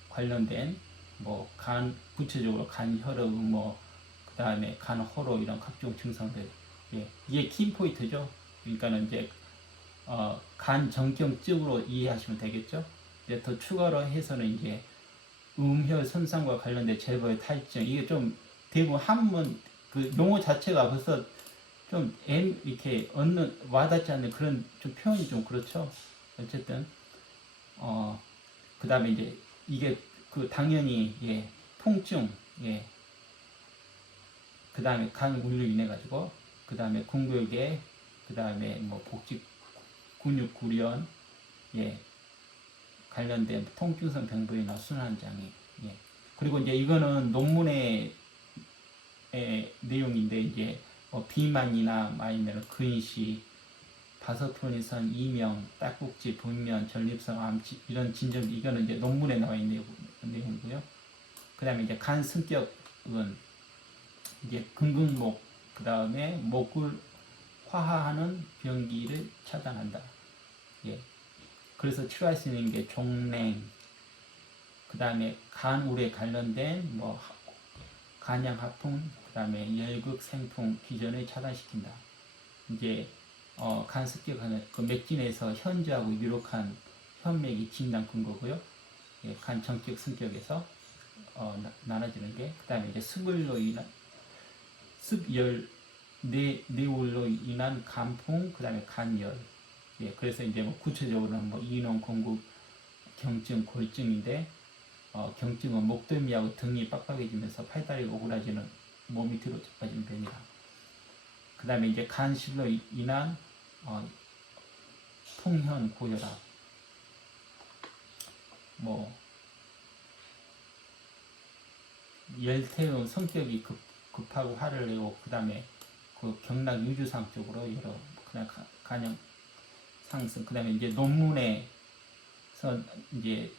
관련된 뭐 간 구체적으로 간 혈액 음모, 그 다음에 간 호로 이런 각종 증상들. 예. 이게 키 포인트죠. 그러니까는 이제 간 정경증으로 이해하시면 되겠죠. 이제 더 추가로 해서는 이제 음혈 손상과 관련된 제거의 탈증. 이게 좀 대부분 한문 그 용어 자체가 벌써 좀 이렇게 와닿지 않는 그런 좀 표현이 좀 그렇죠. 어쨌든 그 다음에 이제 이게 그 당연히 예, 통증, 예, 그 다음에 간 운류 인해 가지고 그 다음에 궁극에 그 다음에 뭐 복직 근육 구련, 예, 관련된 통증성 병변이나 순환장애. 예. 그리고 이제 이거는 논문의 내용인데 이제 뭐 비만이나 아니면 근시, 바서토니선, 이명, 딱꼭지, 분면, 전립선, 암 이런 진정 이거는 이제 논문에 나와 있는 내용이고요. 그다음에 이제 간 승격은 이제 근근목, 그 다음에 목을 화하하는 병기를 차단한다. 예. 그래서 치료할 수 있는 게 종냉, 그 다음에 간우에 관련된 뭐 간양하통, 그 다음에 열극, 생통, 기전을 차단시킨다. 이제 간 습격하는 그 맥진에서 현저하고 유력한 현맥이 진단 근거고요. 예, 간 정격 승격에서 나눠지는 게, 그 다음에 이제 습열로 인한 습열, 뇌울로 인한 간풍, 그 다음에 간열. 예, 그래서 이제 뭐 구체적으로는 뭐 인원 공급 경증, 골증인데, 경증은 목덜미하고 등이 빡빡해지면서 팔다리가 오그라지는 몸이 뒤로 자빠지는 병이다. 그 다음에 이제 간실로 인한 통현, 고혈압, 뭐 열태의 성격이 급하고 화를 내고, 그 다음에 그 경락 유주상 쪽으로 여러 그냥 간염 상승, 그 다음에 이제 논문에서 이제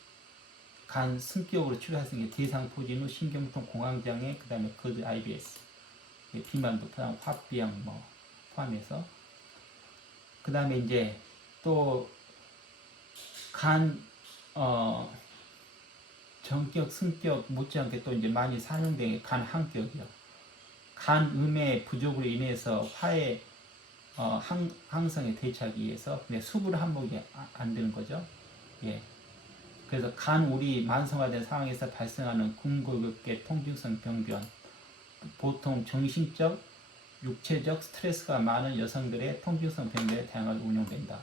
간 승격으로 치료할 수 있는 게 대상포진 후 신경통 공황장애, 그 다음에 거드 IBS, 비만도 포함, 화비양 뭐 포함해서, 그 다음에 이제 또 간 정격, 승격 못지않게 또 이제 많이 사용된 게 간 항격이요. 간음의 부족으로 인해서 화의 항성에 대처하기 위해서 수분 항복이 안 되는 거죠. 예. 그래서 간우리 만성화된 상황에서 발생하는 궁극의 통증성 병변, 보통 정신적, 육체적 스트레스가 많은 여성들의 통증성 병변에 다양하게 운용된다.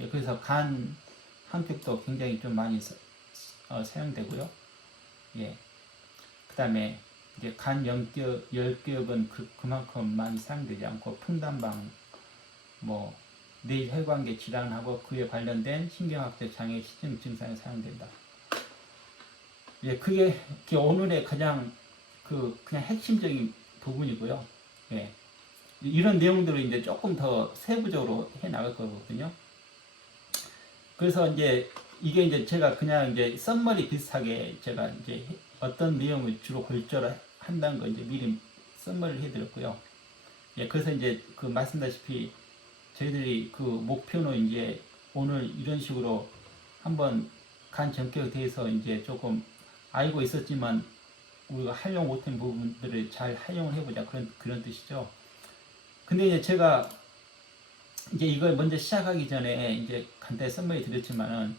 예. 그래서 간 항격도 굉장히 좀 많이 사용되고요. 예. 그 다음에 이제 간 열격은 그만큼 많이 사용되지 않고 풍단방, 뭐 뇌혈관계 질환하고 그에 관련된 신경학적 장애 시증 증상에 사용된다. 예, 그게 오늘의 가장 그냥 핵심적인 부분이고요. 예. 이런 내용들을 이제 조금 더 세부적으로 해 나갈 거거든요. 그래서 이제 이게 이제 제가 그냥 이제 썸머리 비슷하게 제가 이제 어떤 내용을 주로 골자로 한다는 거 이제 미리 썸머리를 해드렸고요. 예, 그래서 이제 말씀다시피 저희들이 목표는 이제 오늘 이런 식으로 한번 간 정격에 대해서 이제 조금 알고 있었지만 우리가 활용 못한 부분들을 잘 활용을 해보자, 그런 뜻이죠. 근데 이제 제가 이제 이걸 먼저 시작하기 전에 이제 간단히 썸머리 드렸지만은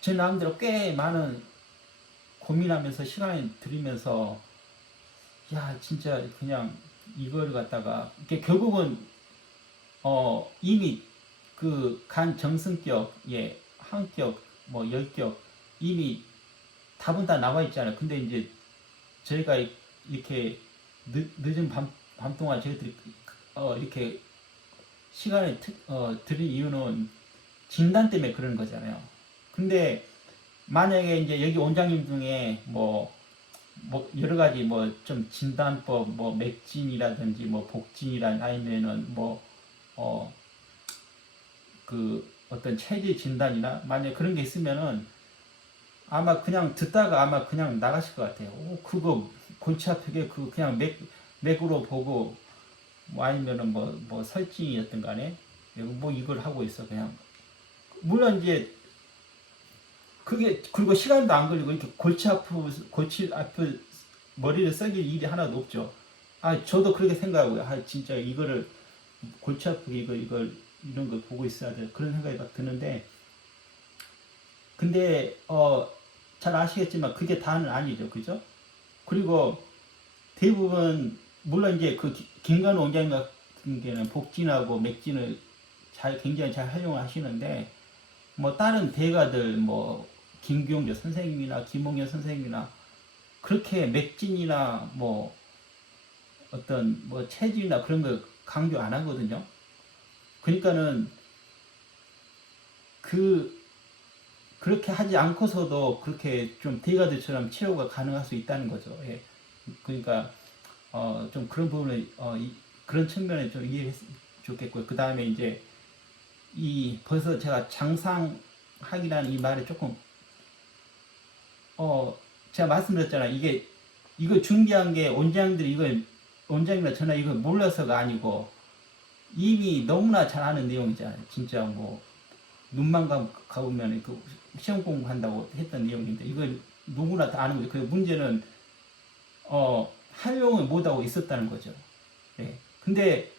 제 나름대로 꽤 많은 고민하면서 시간을 들이면서 야 진짜 그냥 이걸 갖다가 이게 결국은 이미 간 정승격, 예, 항격, 뭐 열격 이미 답은 다 나와 있잖아요. 근데 이제 저희가 이렇게 늦은 밤 동안 저희들이 이렇게 시간을 들인 이유는 진단 때문에 그런 거잖아요. 근데 만약에 이제 여기 원장님 중에 뭐 여러 가지 뭐 좀 진단법, 뭐 맥진이라든지 뭐 복진이라 아니면은 어떤 체질 진단이나 만약 그런 게 있으면은 아마 그냥 듣다가 아마 그냥 나가실 것 같아요. 그거 골치 아프게 그냥 맥으로 보고 뭐 아니면은 뭐 설진이었던 간에 뭐 이걸 하고 있어 그냥. 물론 이제 그게 그리고 시간도 안 걸리고 이렇게 골치 아프 머리를 썩일 일이 하나도 없죠. 저도 그렇게 생각하고요. 진짜 이거를 골치 아프게 이걸 이런 걸 보고 있어야 돼. 그런 생각이 막 드는데, 근데 잘 아시겠지만 그게 다는 아니죠, 그죠? 그리고 대부분 물론 이제 김관우 원장님 같은 경우는 복진하고 맥진을 굉장히 잘 활용하시는데, 뭐 다른 대가들 뭐 김경조 선생님이나 김홍현 선생님이나 그렇게 맥진이나 뭐 어떤 뭐 체질이나 그런 거 강조 안 하거든요. 그러니까는 그렇게 하지 않고서도 그렇게 좀 데이가드처럼 치료가 가능할 수 있다는 거죠. 예. 그러니까 좀 그런 부분을 그런 측면에 좀 이해했으면 좋겠고요. 그 다음에 이제 벌써 제가 장상학이라는 이 말에 조금 제가 말씀드렸잖아요. 이거 준비한 게 원장님이나 저나 이걸 몰라서가 아니고 이미 너무나 잘 아는 내용이잖아요. 진짜 뭐 눈만 가보면 그 시험 공부한다고 했던 내용인데 이걸 누구나 다 아는 거죠. 그 문제는 활용을 못하고 있었다는 거죠. 네. 근데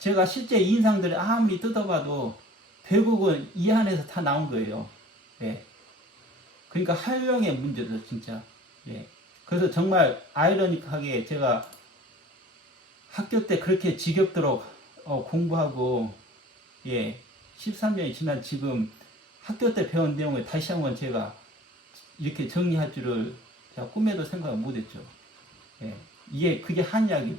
제가 실제 인상들을 아무리 뜯어봐도 결국은 이 안에서 다 나온 거예요. 네. 그러니까 활용의 문제죠, 진짜. 예. 그래서 정말 아이러니하게 제가 학교 때 그렇게 지겹도록 공부하고, 예, 13년이 지난 지금 학교 때 배운 내용을 다시 한번 제가 이렇게 정리할 줄을 제가 꿈에도 생각을 못했죠. 예. 그게 한약이,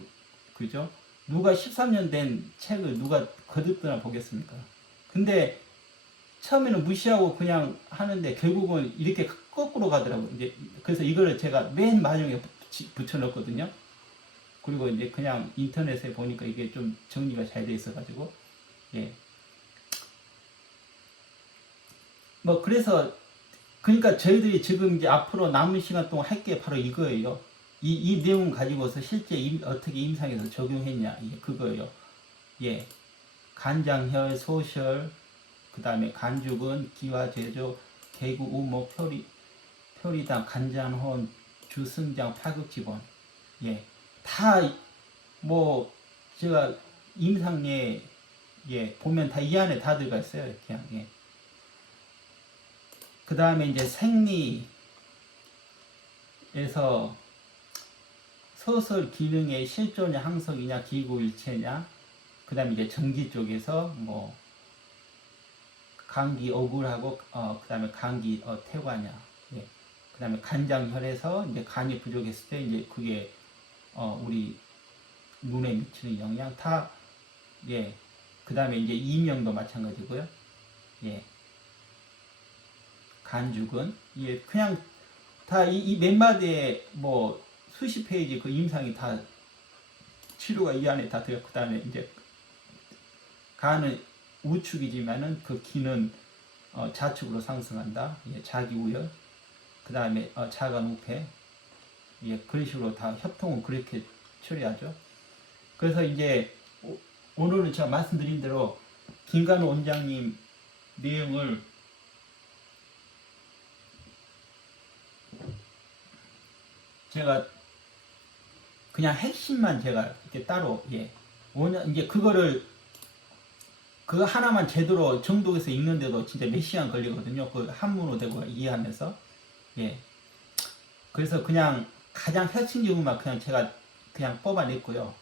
그죠? 누가 13년 된 책을 누가 거듭드나 보겠습니까? 근데 처음에는 무시하고 그냥 하는데 결국은 이렇게 거꾸로 가더라고요. 이제 그래서 이거를 제가 맨 마지막에 붙여넣거든요. 그리고 이제 그냥 인터넷에 보니까 이게 좀 정리가 잘 돼 있어가지고, 예. 뭐 그래서 그러니까 저희들이 지금 이제 앞으로 남은 시간 동안 할 게 바로 이거예요. 이 내용 가지고서 실제 어떻게 임상에서 적용했냐, 그거예요. 예. 간장혈, 소혈, 그 다음에 간죽은 기와 제조, 개구, 우목, 표리당, 간장혼, 주승장, 파극지본. 예. 다, 뭐, 제가 임상에, 예, 보면 다 이 안에 다 들어가 있어요. 그냥, 예. 그 다음에 이제 생리에서 소설 기능의 실존의 항석이냐, 기구일체냐, 그 다음에 이제 전기 쪽에서 뭐, 감기 억울하고 그 다음에 감기 태과냐, 예. 그 다음에 간장혈에서 이제 간이 부족했을 때 이제 그게 우리 눈에 미치는 영향 다, 예. 그 다음에 이제 이명도 마찬가지고요. 예. 간죽은, 예, 그냥 다 이 몇 마디에 뭐 수십 페이지 그 임상이 다 치료가 이 안에 다 되었고, 그 다음에 이제 간은 우축이지만은 그 기는 좌측으로 상승한다. 예, 자기우열. 그 다음에 자간우폐. 예, 그런 식으로 다 협통은 그렇게 처리하죠. 그래서 이제 오늘은 제가 말씀드린 대로 김관우 원장님 내용을 제가 그냥 핵심만 제가 이렇게 따로, 예, 이제 그거 하나만 제대로 정독해서 읽는데도 진짜 몇 시간 걸리거든요. 그 한문으로 되고 이해하면서. 예. 그래서 그냥 가장 핵심적인만 그냥 제가 그냥 뽑아냈고요.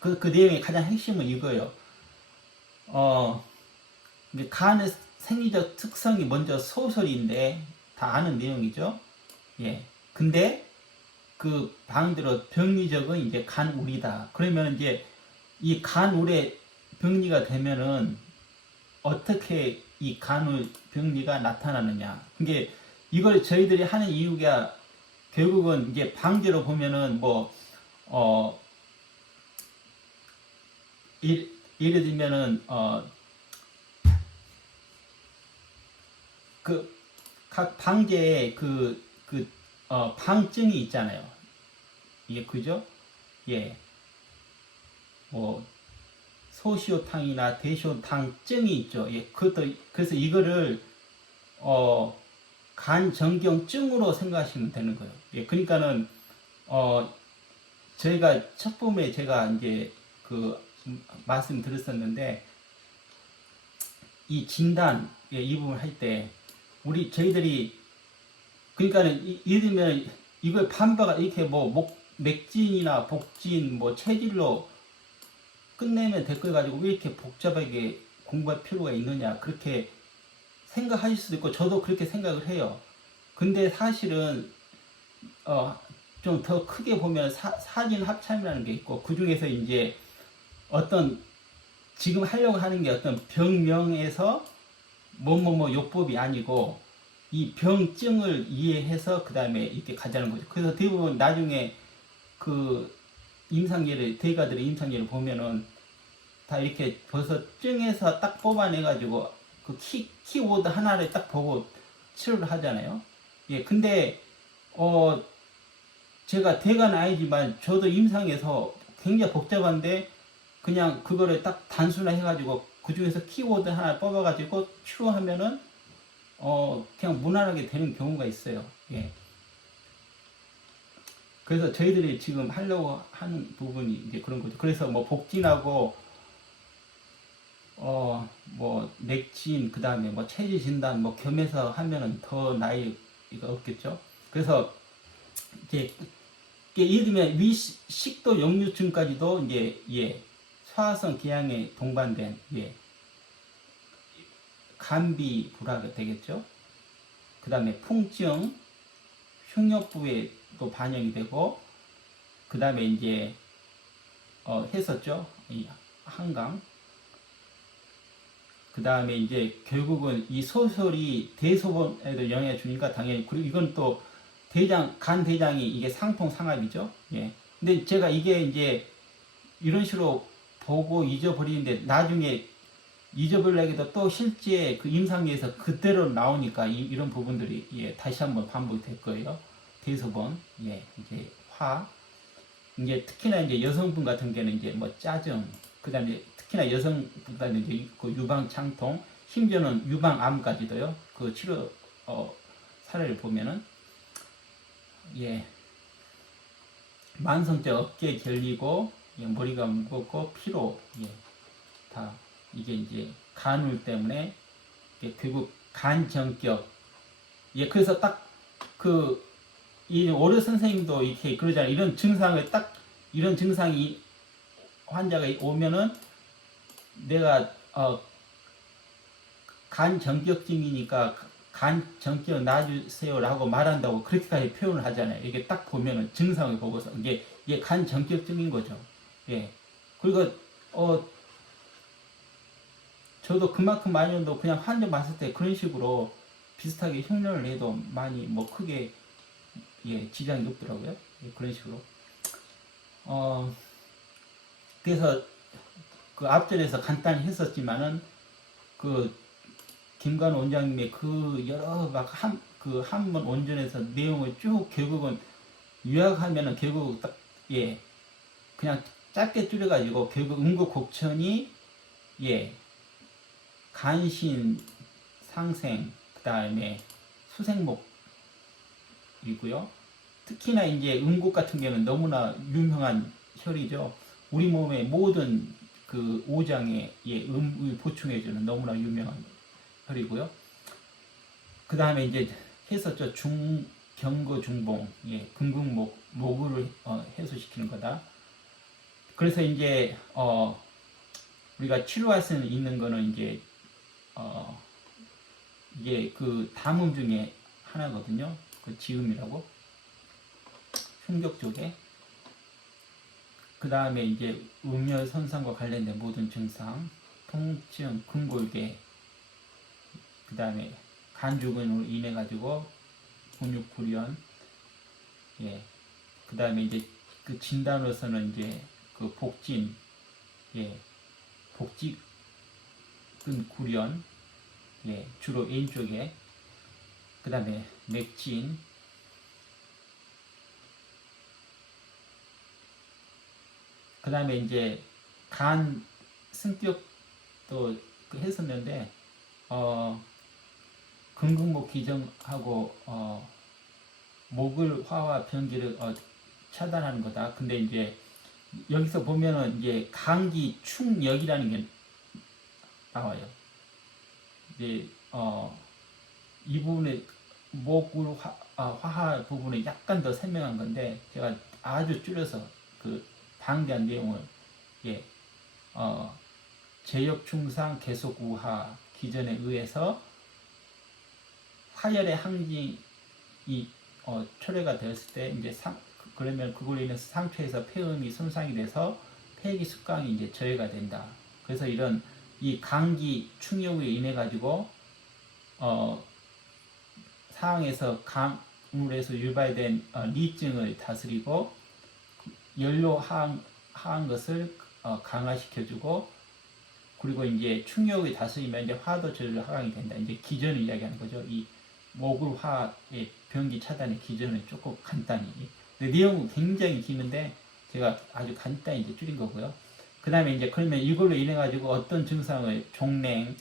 그 내용의 가장 핵심은 이거예요. 이제 간의 생리적 특성이 먼저 소설인데 다 아는 내용이죠. 예. 근데 그 방대로 병리적은 이제 간울이다. 그러면 이제 이 간울의 병리가 되면은 어떻게 이 간울 병리가 나타나느냐. 이게 이걸 저희들이 하는 이유가 결국은 이제 방제로 보면은 뭐 예를 들면은 그 각 방제에 방증이 있잖아요. 이게 그죠? 예. 뭐 소시오탕이나 대시오탕증이 있죠. 예. 그래서 이거를 간정경증으로 생각하시면 되는 거예요. 예. 그러니까는 저희가 첫 봄에 제가 이제 그 말씀 드렸었는데 이 진단, 예, 이 부분 할 때 저희들이 그러니까는 예를 들면 이걸 판바가 이렇게 뭐 맥진이나 복진 뭐 체질로 끝내면 될 걸 가지고 왜 이렇게 복잡하게 공부할 필요가 있느냐, 그렇게 생각하실 수도 있고 저도 그렇게 생각을 해요. 근데 사실은 좀 더 크게 보면 사진 합참이라는 게 있고, 그 중에서 이제 어떤 지금 하려고 하는 게 어떤 병명에서 뭐뭐뭐 요법이 아니고 이 병증을 이해해서 그 다음에 이렇게 가자는 거죠. 그래서 대부분 나중에 그 임상예를 대가들의 임상예를 보면은 다 이렇게 벌써 증에서 딱 뽑아내가지고 그 키워드 하나를 딱 보고 치료를 하잖아요. 예, 근데 제가 대가는 아니지만 저도 임상에서 굉장히 복잡한데 그냥 그거를 딱 단순화해가지고 그 중에서 키워드 하나 뽑아가지고 치료하면은 그냥 무난하게 되는 경우가 있어요. 예. 그래서 저희들이 지금 하려고 하는 부분이 이제 그런 거죠. 그래서 뭐 복진하고 뭐 맥진 그 다음에 뭐 체질 진단 뭐 겸해서 하면은 더 나이가 없겠죠. 그래서 이제 예를 들면 위식도 역류증까지도 이제 예 소화성 기양에 동반된 예 간비 불화가 되겠죠. 그 다음에 풍증 흉역부에도 반영이 되고 그 다음에 이제 했었죠. 이 한강. 그 다음에 이제 결국은 이 소설이 대소변에도 영향을 주니까 당연히 그리고 이건 또 간 대장이 이게 상통상합이죠. 예. 근데 제가 이게 이제 이런 식으로 보고 잊어버리는데 나중에 잊어버리려기도 또 실제 그 임상에서 그대로 나오니까 이런 부분들이 예, 다시 한번 반복이 될 거예요. 대소변, 예, 이제 이제 특히나 이제 여성분 같은 경우는 이제 뭐 짜증, 그 다음에 특히나 여성분들은 이제 그 유방창통, 심지어는 유방암까지도요. 그 치료 사례를 보면은 예 만성적 어깨 결리고 예, 머리가 무겁고 피로 예, 다 이게 이제 간울 때문에 결국 간정격 예 그래서 딱 이 오려 선생님도 이렇게 그러잖아요. 이런 증상을 딱 이런 증상이 환자가 오면은 내가 간정격증이니까 간정격 놔주세요라고 말한다고 그렇게까지 표현을 하잖아요. 이게 딱 보면은 증상을 보고서 이게 간정격증인 거죠. 예. 그리고 저도 그만큼 많이 온도 그냥 환자 봤을 때 그런 식으로 비슷하게 흉내를 내도 많이 뭐 크게 예 지장이 없더라고요. 예, 그런 식으로. 그래서 그 앞전에서 간단히 했었지만은 그 김관우 원장님의 그 여러 막 한 번 원전에서 내용을 쭉 결국은 요약하면은 결국 딱 예 그냥 짧게 줄여가지고 결국 응급곡천이 예 간신 상생 그 다음에 수생목이고요. 특히나 이제 음국 같은 경우는 너무나 유명한 혈이죠. 우리 몸의 모든 그 오장에 예, 음을 보충해주는 너무나 유명한 혈이고요. 그 다음에 이제 했었죠. 경거 중봉, 예, 금극목, 모구를 해소시키는 거다. 그래서 이제 우리가 치료할 수 있는 거는 이제 이게 그 담음 중에 하나거든요. 그 지음이라고 흉격 쪽에. 그 다음에 이제 음열 손상과 관련된 모든 증상, 통증, 근골계, 그 다음에 간주근으로 인해 가지고 근육불연, 예, 그 다음에 이제 그 진단으로서는 이제 그 복진, 예, 복직근 구련, 예, 주로 왼쪽에, 그 다음에 맥진, 그 다음에 이제 간 승격도 했었는데 근근목 기정하고 목을 화와 변기를 차단하는 거다. 근데 이제 여기서 보면은 이제 강기 충역이라는 게 나와요. 이제 이 부분에 목을 화하 부분에 약간 더 설명한 건데 제가 아주 줄여서 그 방대한 내용을 예 제역충상 계속우하 기전에 의해서 화열의 항진이 초래가 되었을 때 이제 그러면 그걸로 인해서 상처에서 폐음이 손상이 돼서 폐기 숙강이 이제 저해가 된다. 그래서 이런 이 강기 충격으로 인해 가지고 어, 상황에서 강물에서 유발된 리증을 다스리고 열로 하한 것을 강화시켜주고 그리고 이제 충격을 다스리면 이제 화도 저절로 하강이 된다. 이제 기전을 이야기하는 거죠. 이 모굴화의 변기 차단의 기전은 조금 간단히. 근데 내용은 굉장히 기는데 제가 아주 간단히 이제 줄인 거고요. 그 다음에 이제 그러면 이걸로 인해 가지고 어떤 증상을 종냉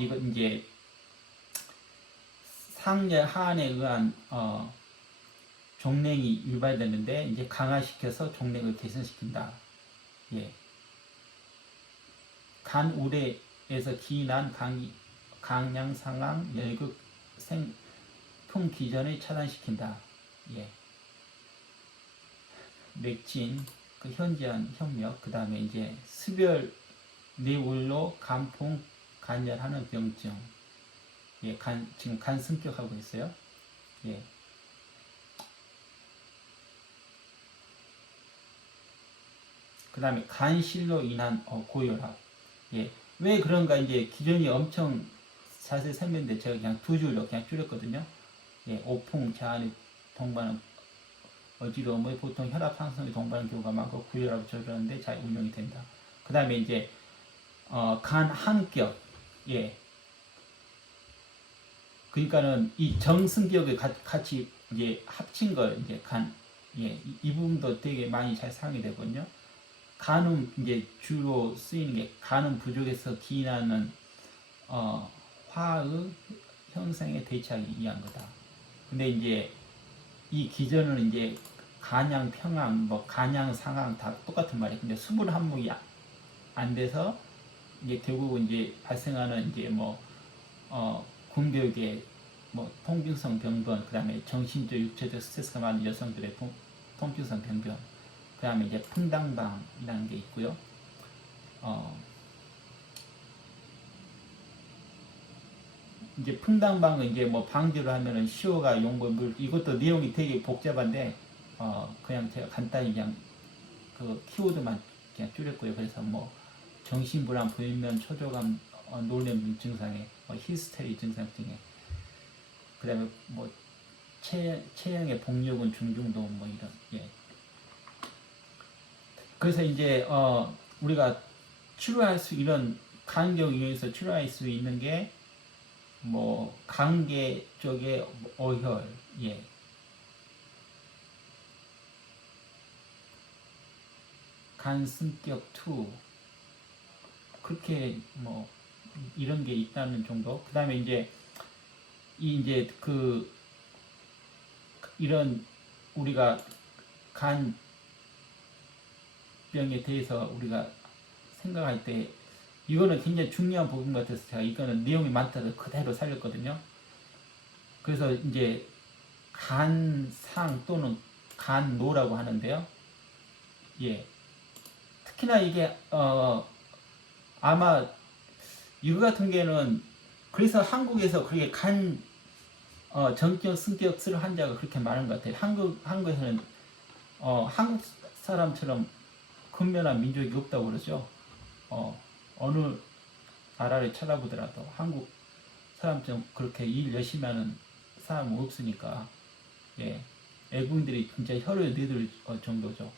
이거 이제 상열 하한에 의한 종냉이 유발되는데 이제 강화시켜서 종냉을 개선시킨다. 예. 간 우레에서 기인한 강양 상황 열극 생풍 기전을 차단시킨다. 예. 맥진 그 현지한 협력 그 다음에 이제 수별 뇌울로 간풍 간열하는 병증. 예, 지금 간 승격하고 있어요. 예. 그 다음에 간실로 인한 고혈압. 예. 왜 그런가 이제 기존이 엄청 자세히 설명인데 제가 그냥 두 줄로 그냥 줄였거든요. 예, 오풍, 자안이 동반한 어지러움의 보통 혈압 상승이 동반하는 경우가 많고 고혈압을 조절하는데 잘 운영이 된다. 그 다음에 이제 간 한격. 예. 그러니까는 이 정승격을 같이 이제 합친 걸 이제 예, 이 부분도 되게 많이 잘 사용이 되거든요. 간음 이제 주로 쓰이는 게 간음 부족에서 기인하는 화의 형성에 대처하기 위한 거다. 근데 이제 이 기전은 이제 간양, 평양, 뭐 간양, 상황 다 똑같은 말이에요. 근데 수분 함목이 안 돼서 이제 결국은 이제 발생하는 이제 뭐 군벽의 뭐 통증성 병변, 그 다음에 정신적, 육체적 스트레스가 많은 여성들의 통증성 병변, 그 다음에 이제 풍당방이라는 게 있고요. 이제 풍당방은 이제 뭐 방지를 하면은 시효가 용골 이것도 내용이 되게 복잡한데 그냥 제가 간단히 그냥 그 키워드만 그냥 줄였고요. 그래서 뭐 정신불안, 불면, 초조감, 놀림 증상에 히스테리 증상 등에 그 다음에 뭐 체형의 복력은 중중도 뭐 이런. 예. 그래서 이제 우리가 치료할 수 이런 간경 이용해서 치료할 수 있는 게 뭐 간계 쪽에 어혈, 예. 간승격 2 그렇게 뭐 이런 게 있다는 정도. 그 다음에 이제 이런 우리가 간병에 대해서 우리가 생각할 때 이거는 굉장히 중요한 부분 같아서 제가 이거는 내용이 많다서 그대로 살렸거든요. 그래서 이제 간상 또는 간노라고 하는데요. 예. 특히나 이게 아마 이거 같은 경우는 그래서 한국에서 그렇게 전격 승격술 환자가 그렇게 많은 것 같아요. 한국에서는 한국 사람처럼 근면한 민족이 없다고 그러죠. 어느 나라를 찾아보더라도 한국 사람처럼 그렇게 일 열심히 하는 사람은 없으니까, 예, 외국인들이 진짜 혀를 내들 정도죠.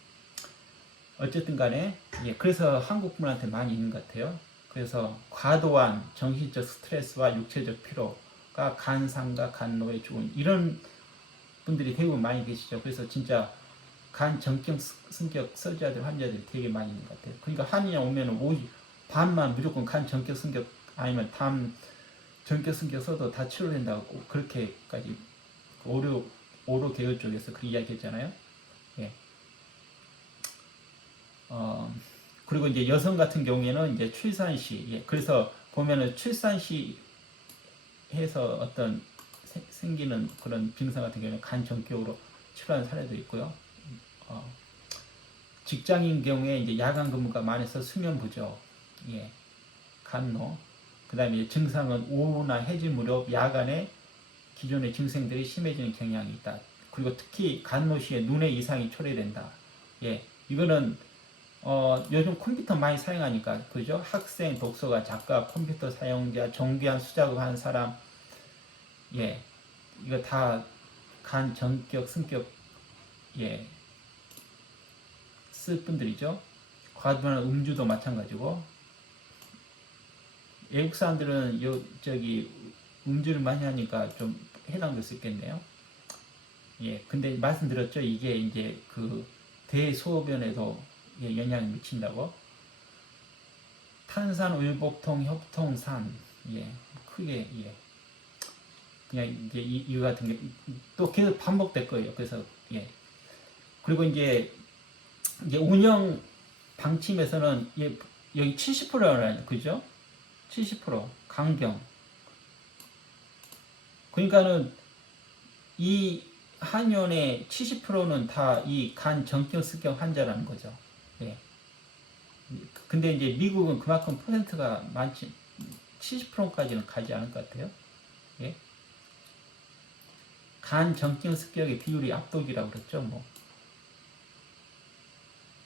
어쨌든 간에, 예, 그래서 한국 분한테 많이 있는 것 같아요. 그래서 과도한 정신적 스트레스와 육체적 피로가 간상과 간노에 좋은 이런 분들이 대부분 많이 계시죠. 그래서 진짜 간 정격 승격 설자들 환자들이 되게 많이 있는 것 같아요. 그러니까 한의원 오면은 반만 무조건 간 정격 승격 아니면 담 정격 승격 써도 다 치료된다고 그렇게까지 오로 계열 쪽에서 그 이야기했잖아요. 예. 그리고 이제 여성 같은 경우에는 이제 출산 시, 예. 그래서 보면은 출산 시 해서 어떤 생기는 그런 증상 같은 경우는 간 정격으로 치료하는 사례도 있고요. 직장인 경우에 이제 야간 근무가 많아서 수면 부족, 예, 간노. 그 다음에 증상은 오후나 해질 무렵 야간에 기존의 증상들이 심해지는 경향이 있다. 그리고 특히 간노 시에 눈의 이상이 초래된다. 예, 이거는 요즘 컴퓨터 많이 사용하니까 그죠? 학생, 독서가, 작가, 컴퓨터 사용자, 정교한 수작업하는 사람, 예, 이거 다 간 전격 승격 예, 쓸 분들이죠. 과도한 음주도 마찬가지고 외국 사람들은 저기 음주를 많이 하니까 좀 해당될 수 있겠네요. 예, 근데 말씀드렸죠. 이게 이제 그 대소변에도 예, 영향을 미친다고. 탄산, 울복통, 협통산, 예, 크게 예, 그냥 이제 이거 같은 게 또 계속 반복될 거예요. 그래서 예, 그리고 이제 운영 방침에서는 예, 여기 70%라 그죠? 70% 강경. 그러니까는 이 한의원의 70%는 다 이 간 정경 습경 환자라는 거죠. 예. 근데 이제 미국은 그만큼 퍼센트가 많지 70%까지는 가지 않을 것 같아요. 예. 간 정경 습격의 비율이 압도기라고 그랬죠. 뭐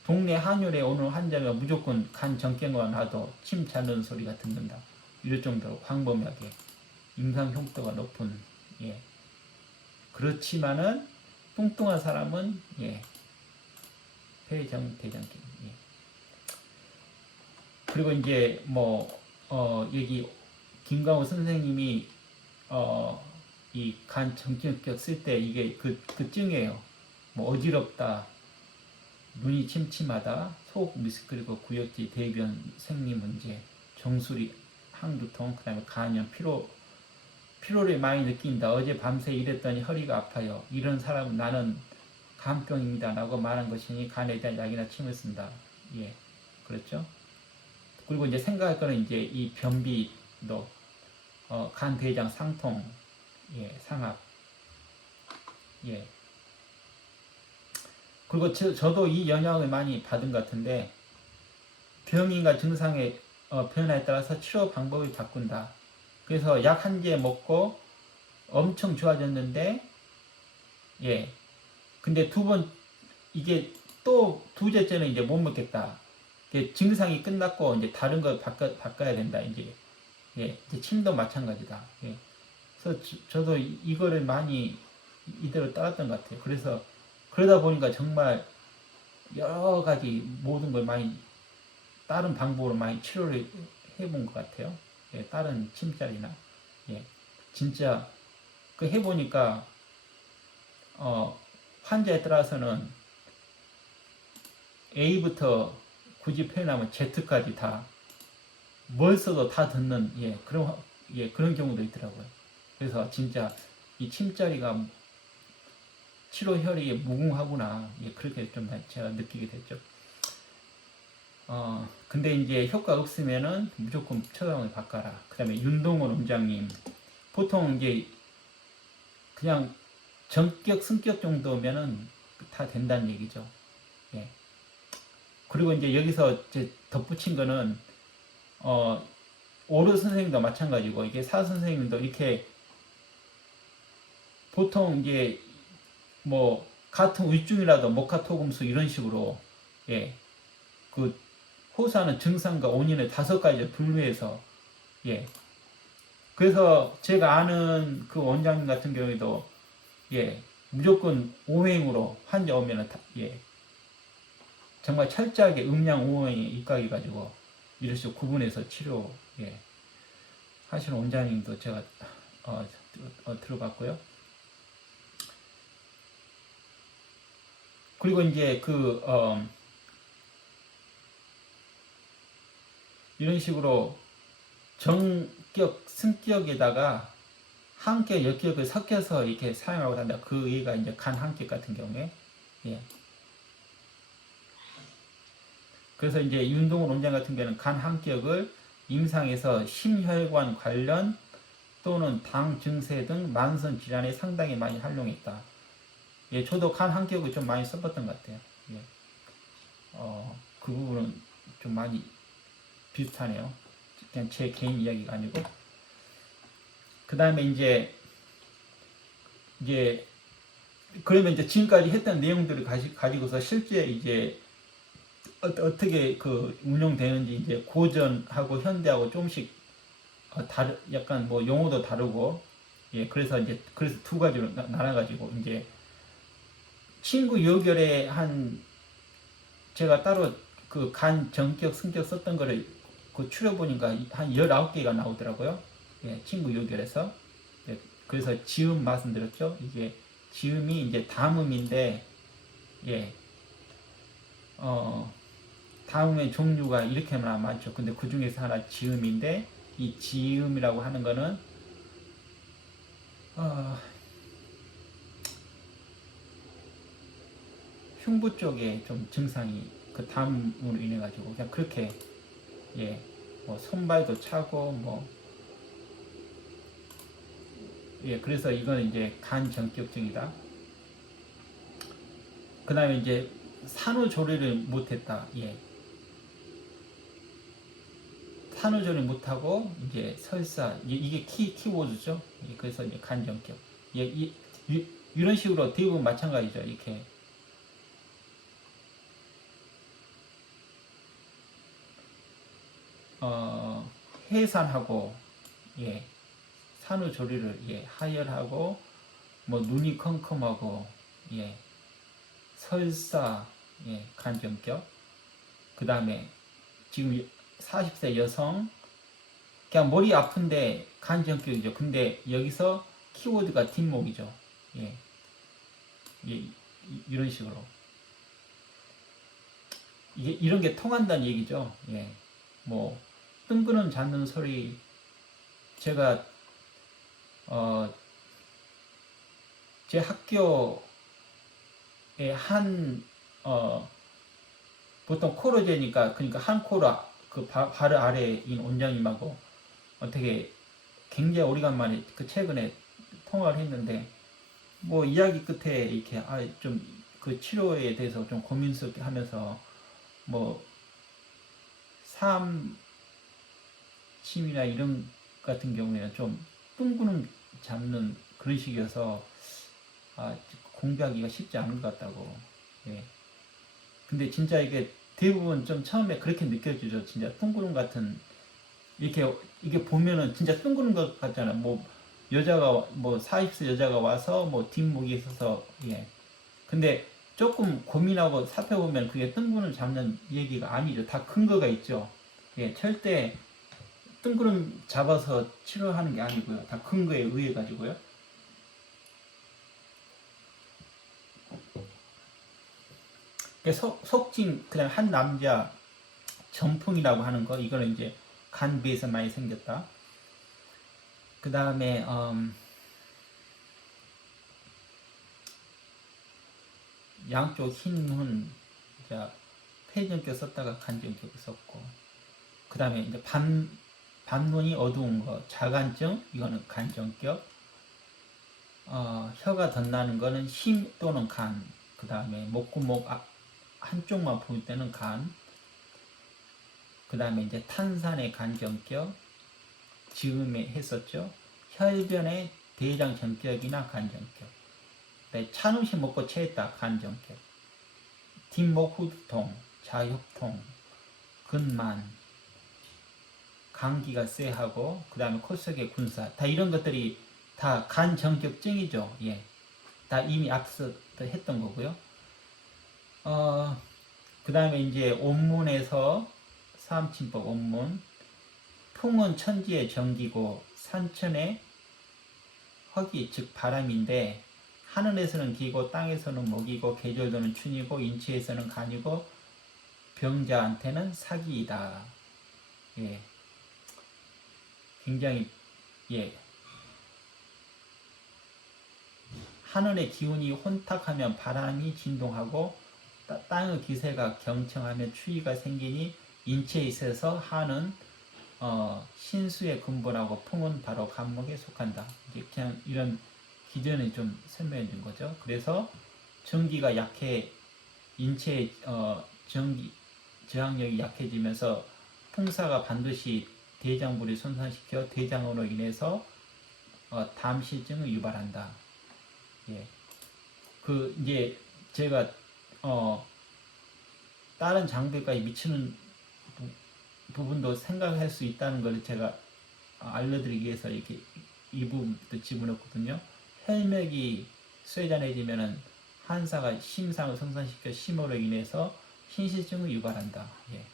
동네 한의원에 오는 환자가 무조건 간 정경만 하도 침 자는 소리가 듣는다. 이럴 정도로 광범위하게 임상 효과가 높은 예. 그렇지만은 뚱뚱한 사람은 예. 폐정 대장경 예. 그리고 이제 뭐 여기 김강호 선생님이 이 간 정경격 쓸 때 이게 그 증이에요. 뭐 어지럽다, 눈이 침침하다, 속 미스크리고 구역지 대변 생리 문제, 정수리 항두통, 그다음에 간염, 피로를 많이 느낀다. 어제 밤새 일했더니 허리가 아파요. 이런 사람은 나는 간병입니다. 라고 말한 것이니 간에 대한 약이나 침을 쓴다. 예, 그렇죠. 그리고 이제 생각할 거는 이제 이 변비도 간 대장 상통, 예, 상압, 예. 그리고 저도 이 영향을 많이 받은 것 같은데 병인과 증상의 변화에 따라서 치료 방법을 바꾼다. 그래서 약 한 개 먹고 엄청 좋아졌는데, 예. 근데 이게 또 두째째는 이제 못 먹겠다. 증상이 끝났고 이제 다른 걸 바꿔야 된다. 이제, 예. 이제 침도 마찬가지다. 예. 그래서 저도 이거를 많이 이대로 따랐던 것 같아요. 그래서 그러다 보니까 정말 여러 가지 모든 걸 많이 다른 방법으로 많이 치료를 해본 것 같아요. 예, 다른 침자리나 예, 진짜 그 해보니까 환자에 따라서는 A부터 굳이 표현하면 Z까지 다 뭘 써도 다 듣는 그런 경우도 있더라고요. 그래서 진짜 이 침자리가 치료 혈이 무궁하구나. 예, 그렇게 좀 제가 느끼게 됐죠. 근데 이제 효과 없으면은 무조건 처방을 바꿔라. 그 다음에 윤동원 원장님. 보통 이제 그냥 전격, 승격 정도면은 다 된다는 얘기죠. 예. 그리고 이제 여기서 이제 덧붙인 거는, 오르 선생님도 마찬가지고, 이게 사 선생님도 이렇게 보통 이제 뭐 같은 위중이라도 목화토금수 이런 식으로 예, 그 호소하는 증상과 원인을 5가지를 분류해서 예, 그래서 제가 아는 그 원장님 같은 경우에도 예, 무조건 오행으로 환자 오면은 예, 정말 철저하게 음양 오행에 입각해 가지고 이런 식으로 구분해서 치료 예, 하시는 원장님도 제가 들어봤고요. 그리고 이제 이런 식으로 정격, 승격에다가 한격, 역격을 섞여서 이렇게 사용하고 한다. 그 얘가 이제 간 한격 같은 경우에. 예. 그래서 이제 윤동훈 원장 같은 경우는 간 한격을 임상에서 심혈관 관련 또는 당 증세 등 만성 질환에 상당히 많이 활용했다. 예, 저도 간 한격을 좀 많이 써봤던 것 같아요. 예. 그 부분은 좀 많이 비슷하네요. 그냥 제 개인 이야기가 아니고. 그 다음에 이제 그러면 이제 지금까지 했던 내용들을 가지고서 실제 이제 어떻게 그 운영되는지 이제 고전하고 현대하고 조금씩 약간 뭐 용어도 다르고 예, 그래서 이제 그래서 두 가지로 나눠가지고 이제 친구 요결에 한 제가 따로 그 간 정격 성격 썼던 거를 그 추려보니까 한 19개가 나오더라고요. 예, 친구 요결에서. 예, 그래서 지음 말씀드렸죠. 이게 지음이 이제 담음인데, 예, 담음의 종류가 이렇게나 많죠. 근데 그 중에서 하나 지음인데, 이 지음이라고 하는 거는, 흉부 쪽에 좀 증상이 그 담음으로 인해 가지고 그냥 그렇게, 예, 뭐 손발도 차고 뭐, 예, 그래서 이건 이제 간 정격증이다. 그 다음에 이제 산후조리를 못했다. 예, 산후조리 못하고 이제 설사, 이게 키워드죠. 예, 그래서 이제 간 정격. 예, 이런 식으로 대부분 마찬가지죠. 이렇게 해산하고, 예, 산후조리를, 예, 하혈하고, 뭐 눈이 컴컴하고, 예, 설사, 예, 간정격. 그 다음에 지금 40세 여성, 그냥 머리 아픈데 간정격이죠. 근데 여기서 키워드가 뒷목이죠. 예, 예, 이런 식으로. 이게 이런 게 통한다는 얘기죠. 예, 뭐 뜬구름 잡는 소리. 제가 제 학교에 한 보통 코로제니까, 그러니까 한 코로 그 바로 아래인 원장님하고 어떻게 굉장히 오래간만에 그 최근에 통화를 했는데, 뭐 이야기 끝에 이렇게 좀 그 치료에 대해서 좀 고민스럽게 하면서 뭐 삼침이나 이런 같은 경우에는 좀 뜬구름 잡는 그런 식이어서 공부하기가 쉽지 않은 것 같다고. 예. 근데 진짜 이게 대부분 좀 처음에 그렇게 느껴지죠. 진짜 뜬구름 같은, 이렇게 이게 보면은 진짜 뜬구름 것 같잖아. 뭐 여자가 뭐 40세 여자가 와서 뭐 뒷목이 있어서, 예. 근데 조금 고민하고 살펴보면 그게 뜬구름 잡는 얘기가 아니죠. 다 근거가 있죠. 예, 절대 뜬구름 잡아서 치료하는 게 아니고요. 다 근거에 의해 가지고요. 속칭 그냥 한 남자 전풍이라고 하는 거, 이거는 이제 간비에서 많이 생겼다. 그 다음에 양쪽 흰 눈, 폐전격 썼다가 간전격 썼고, 그 다음에 이제 반눈이 어두운 거, 자간증, 이거는 간전격. 혀가 덧나는 거는 힘 또는 간. 그 다음에 목구멍 한쪽만 보일 때는 간. 그 다음에 이제 탄산의 간전격, 지금에 했었죠. 혈변의 대장 전격이나 간전격. 찬 음식 먹고 체했다, 간전격. 뒷목 후두통, 자협통, 근만, 감기가 쎄하고, 그 다음에 코 속의 군사, 다 이런 것들이 다 간정격증이죠. 예, 다 이미 앞서 했던 거고요. 그 다음에 이제 온문에서 삼침법 온문, 풍은 천지의 정기고 산천의 허기, 즉 바람인데, 하늘에서는 기고 땅에서는 목이고 계절도는 춘이고 인체에서는 간이고 병자한테는 사기이다. 예, 굉장히, 예, 하늘의 기운이 혼탁하면 바람이 진동하고 땅의 기세가 경청하면 추위가 생기니 인체에 있어서 하는 신수의 근본하고 풍은 바로 간목에 속한다. 이제 그냥 이런 기전을 좀 설명해 준 거죠. 그래서 전기가 약해, 인체의 전기 저항력이 약해지면서 풍사가 반드시 대장부를 손상시켜 대장으로 인해서 담실증을 유발한다. 예. 그 이제 제가 다른 장비까지 미치는 부분도 생각할 수 있다는 걸 제가 알려드리기 위해서 이렇게 이 부분도 집어넣거든요. 혈맥이 쇠잔해지면은 한사가 심상을 성산시켜 심호로 인해서 신실증을 유발한다. 예.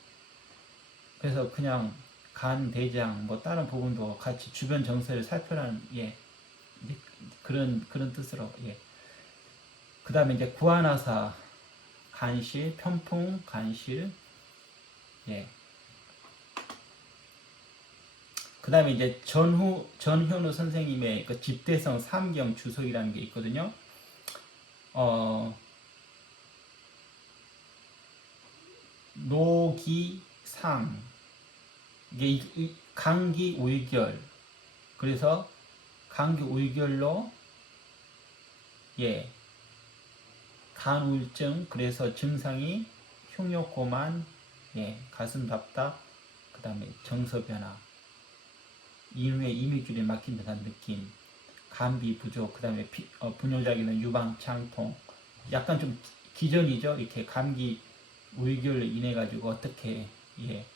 그래서 그냥 간, 대장, 뭐 다른 부분도 같이 주변 정세를 살펴라는 예. 그런 뜻으로 예. 그 다음에 이제 구안하사 간실, 편풍 간실 예. 그 다음에 이제 전현우 선생님의 그 집대성 삼경 주석이라는 게 있거든요. 노기상 이게 감기 우결 그래서 감기 우결로 예 간우울증 그래서 증상이 흉욕고만 예 가슴 답답 그 다음에 정서 변화 이후에 이미줄이 막힌 듯한 느낌 감비 부족 그 다음에 분뇨작용은 유방창통 약간 좀 기전이죠. 이렇게 감기 우결로 인해 가지고 어떻게 예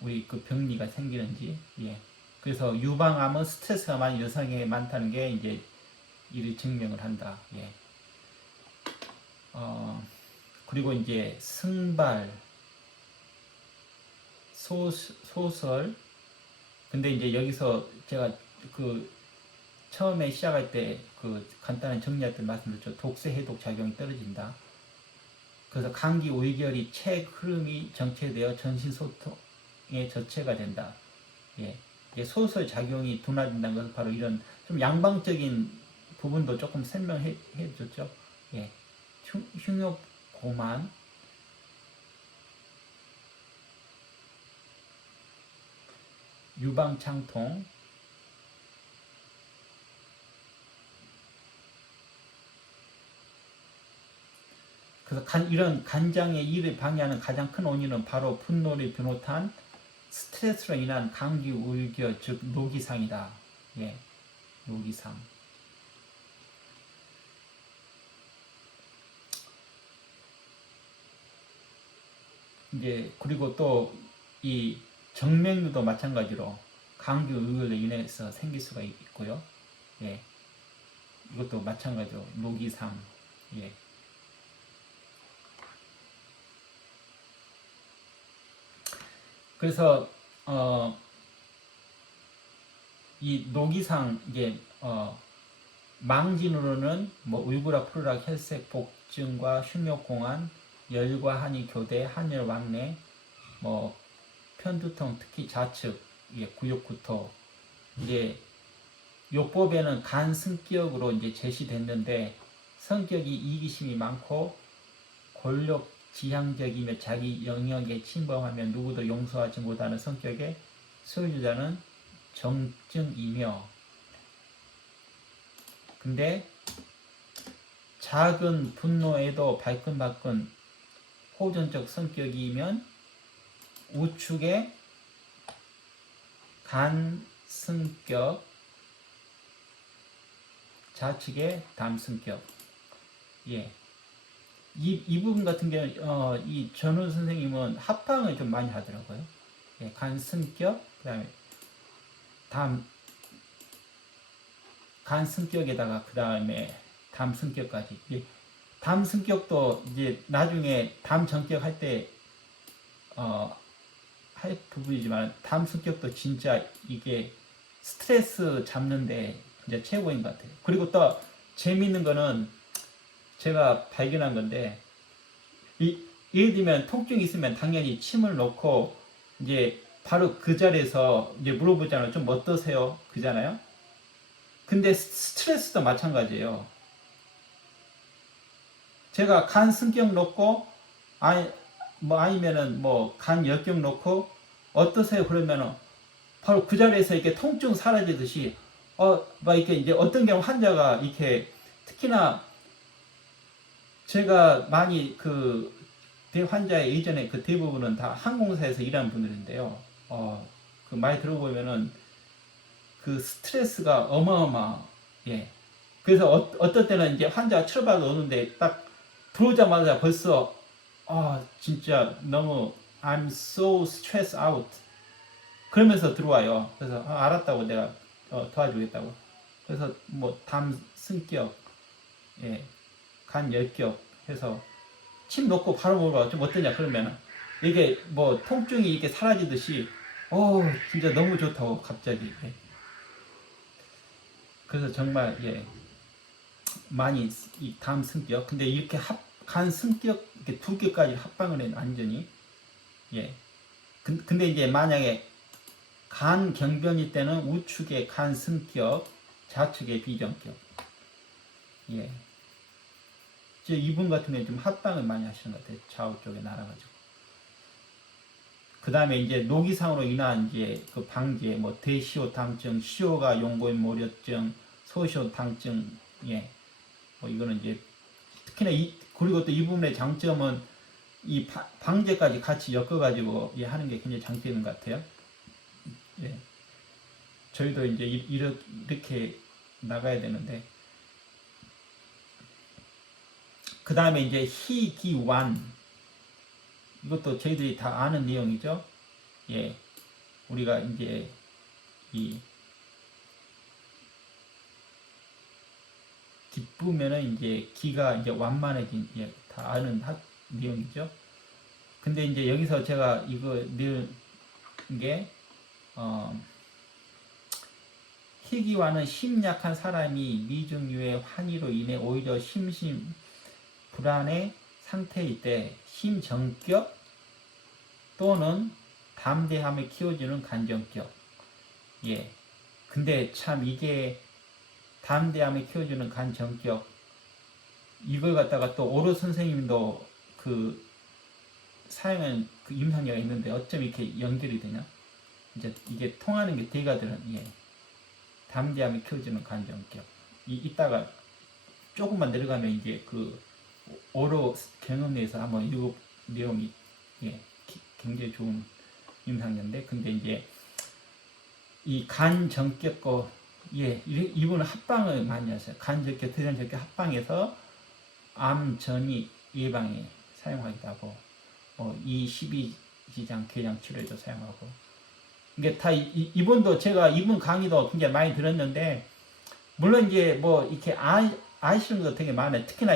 우리 그 병리가 생기는지 예 그래서 유방암은 스트레스가 많이 여성에게 많다는 게 이제 이를 증명을 한다. 예. 그리고 이제 승발 소설 근데 이제 여기서 제가 그 처음에 시작할 때 그 간단한 정리할 때 말씀드렸죠. 독세 해독 작용이 떨어진다. 그래서 감기 우결이 책 흐름이 정체되어 전신 소통의 저체가 된다. 예. 소설 작용이 둔화된다는 것은 바로 이런 좀 양방적인 부분도 조금 설명해 줬죠. 예. 흉욕 고만 유방창통 그래서 이런 간장의 일을 방해하는 가장 큰 원인은 바로 분노를 비롯한 스트레스로 인한 감기 우울겨 즉 노기상이다. 예, 노기상. 이제 그리고 또 이 정맥류도 마찬가지로 감기 우울로 인해서 생길 수가 있고요. 예, 이것도 마찬가지로 노기상. 예. 그래서 이 노기상 이게 망진으로는 뭐 울그락 푸르락 혈색 복증과 흉욕공한 열과 한이 교대 한열 왕래 뭐 편두통 특히 좌측 이게 구욕구토 이게 요법에는 간 승격으로 이제 제시됐는데 성격이 이기심이 많고 권력 지향적이며 자기 영역에 침범하면 누구도 용서하지 못하는 성격의 소유자는 정증이며 근데 작은 분노에도 발끈발끈 호전적 성격이면 우측의 간승격 좌측의 담승격 예. 이 부분 같은 경우는 이 전우 선생님은 합방을 좀 많이 하더라고요. 예, 간승격 그다음에 간승격에다가 그다음에 담승격까지. 예, 담승격도 이제 나중에 담정격 할 때 할 부분이지만 담승격도 진짜 이게 스트레스 잡는데 진짜 최고인 것 같아요. 그리고 또 재미있는 거는 제가 발견한 건데 예를 들면 통증이 있으면 당연히 침을 놓고 이제 바로 그 자리에서 이제 물어보잖아요. 좀 어떠세요? 그잖아요. 근데 스트레스도 마찬가지예요. 제가 간 승격 놓고 아니면은 뭐 간 역격 놓고 어떠세요? 그러면은 바로 그 자리에서 이렇게 통증 사라지듯이 막 이렇게 이제 어떤 경우 환자가 이렇게 특히나 제가 많이 그 환자의 예전에 그 대부분은 다 항공사에서 일하는 분들인데요. 그 많이 들어보면은 그 스트레스가 예. 그래서 어떤 때는 이제 환자가 치료받아 오는데 딱 들어오자마자 벌써 진짜 너무 I'm so stressed out 그러면서 들어와요. 그래서 알았다고 내가 도와주겠다고. 그래서 뭐 담 승격, 예, 간 열격 해서 침 놓고 바로 먹어봐. 좀 어떠냐 그러면은 이게 뭐 통증이 이렇게 사라지듯이 진짜 너무 좋다고 갑자기. 예. 그래서 정말 예 많이 이 담 승격. 근데 이렇게 간 승격 이렇게 두 개까지 합방을 해 완전히. 예. 근데 이제 만약에 간 경변일 때는 우측에 간 승격, 좌측에 비정격. 예. 이분 같은 경우에 좀 합방을 많이 하시는 것 같아요. 좌우 쪽에 날아가지고. 그 다음에 이제 노기상으로 인한 이제 그 방제, 뭐 대시호탕증, 시호가 용고인 모려증, 소시호탕증, 예. 뭐 이거는 이제 특히나 그리고 또 이 부분의 장점은 이 방제까지 같이 엮어가지고 예, 하는 게 굉장히 장점인 것 같아요. 예. 저희도 이제 이렇게 나가야 되는데. 그 다음에 이제 희기완. 이것도 저희들이 다 아는 내용이죠. 예. 우리가 이제 기쁘면은 이제 기가 이제 완만해진, 예, 다 아는 내용이죠. 근데 이제 여기서 제가 이거 넣은 게, 희기와는 심약한 사람이 미중유의 환희로 인해 오히려 심심 불안의 상태일 때 심정격 또는 담대함을 키워주는 간정격. 예. 근데 참 이게 담대함을 키워주는 간정격, 이걸 갖다가 또 오로 선생님도 그 사용한 그 임상계가 있는데 어쩜 이렇게 연결이 되냐? 이제 이게 통하는 게 대가들은 예. 담대함을 키워주는 간정격. 이따가 조금만 내려가면 이제 그 오로 경험에서 한번 읽어 내용이 예, 굉장히 좋은 임상인데, 근데 이제 이 간정격과 예, 이분은 합방을 많이 하셔요. 간정격, 대장정격 합방해서 암 전이 예방에 사용하기도 하고, 이 12지장 궤장 치료에도 사용하고. 이게 다 이분도 제가 이분 강의도 굉장히 많이 들었는데, 물론 이제 뭐 이렇게 아시는 것도 되게 많아요. 특히나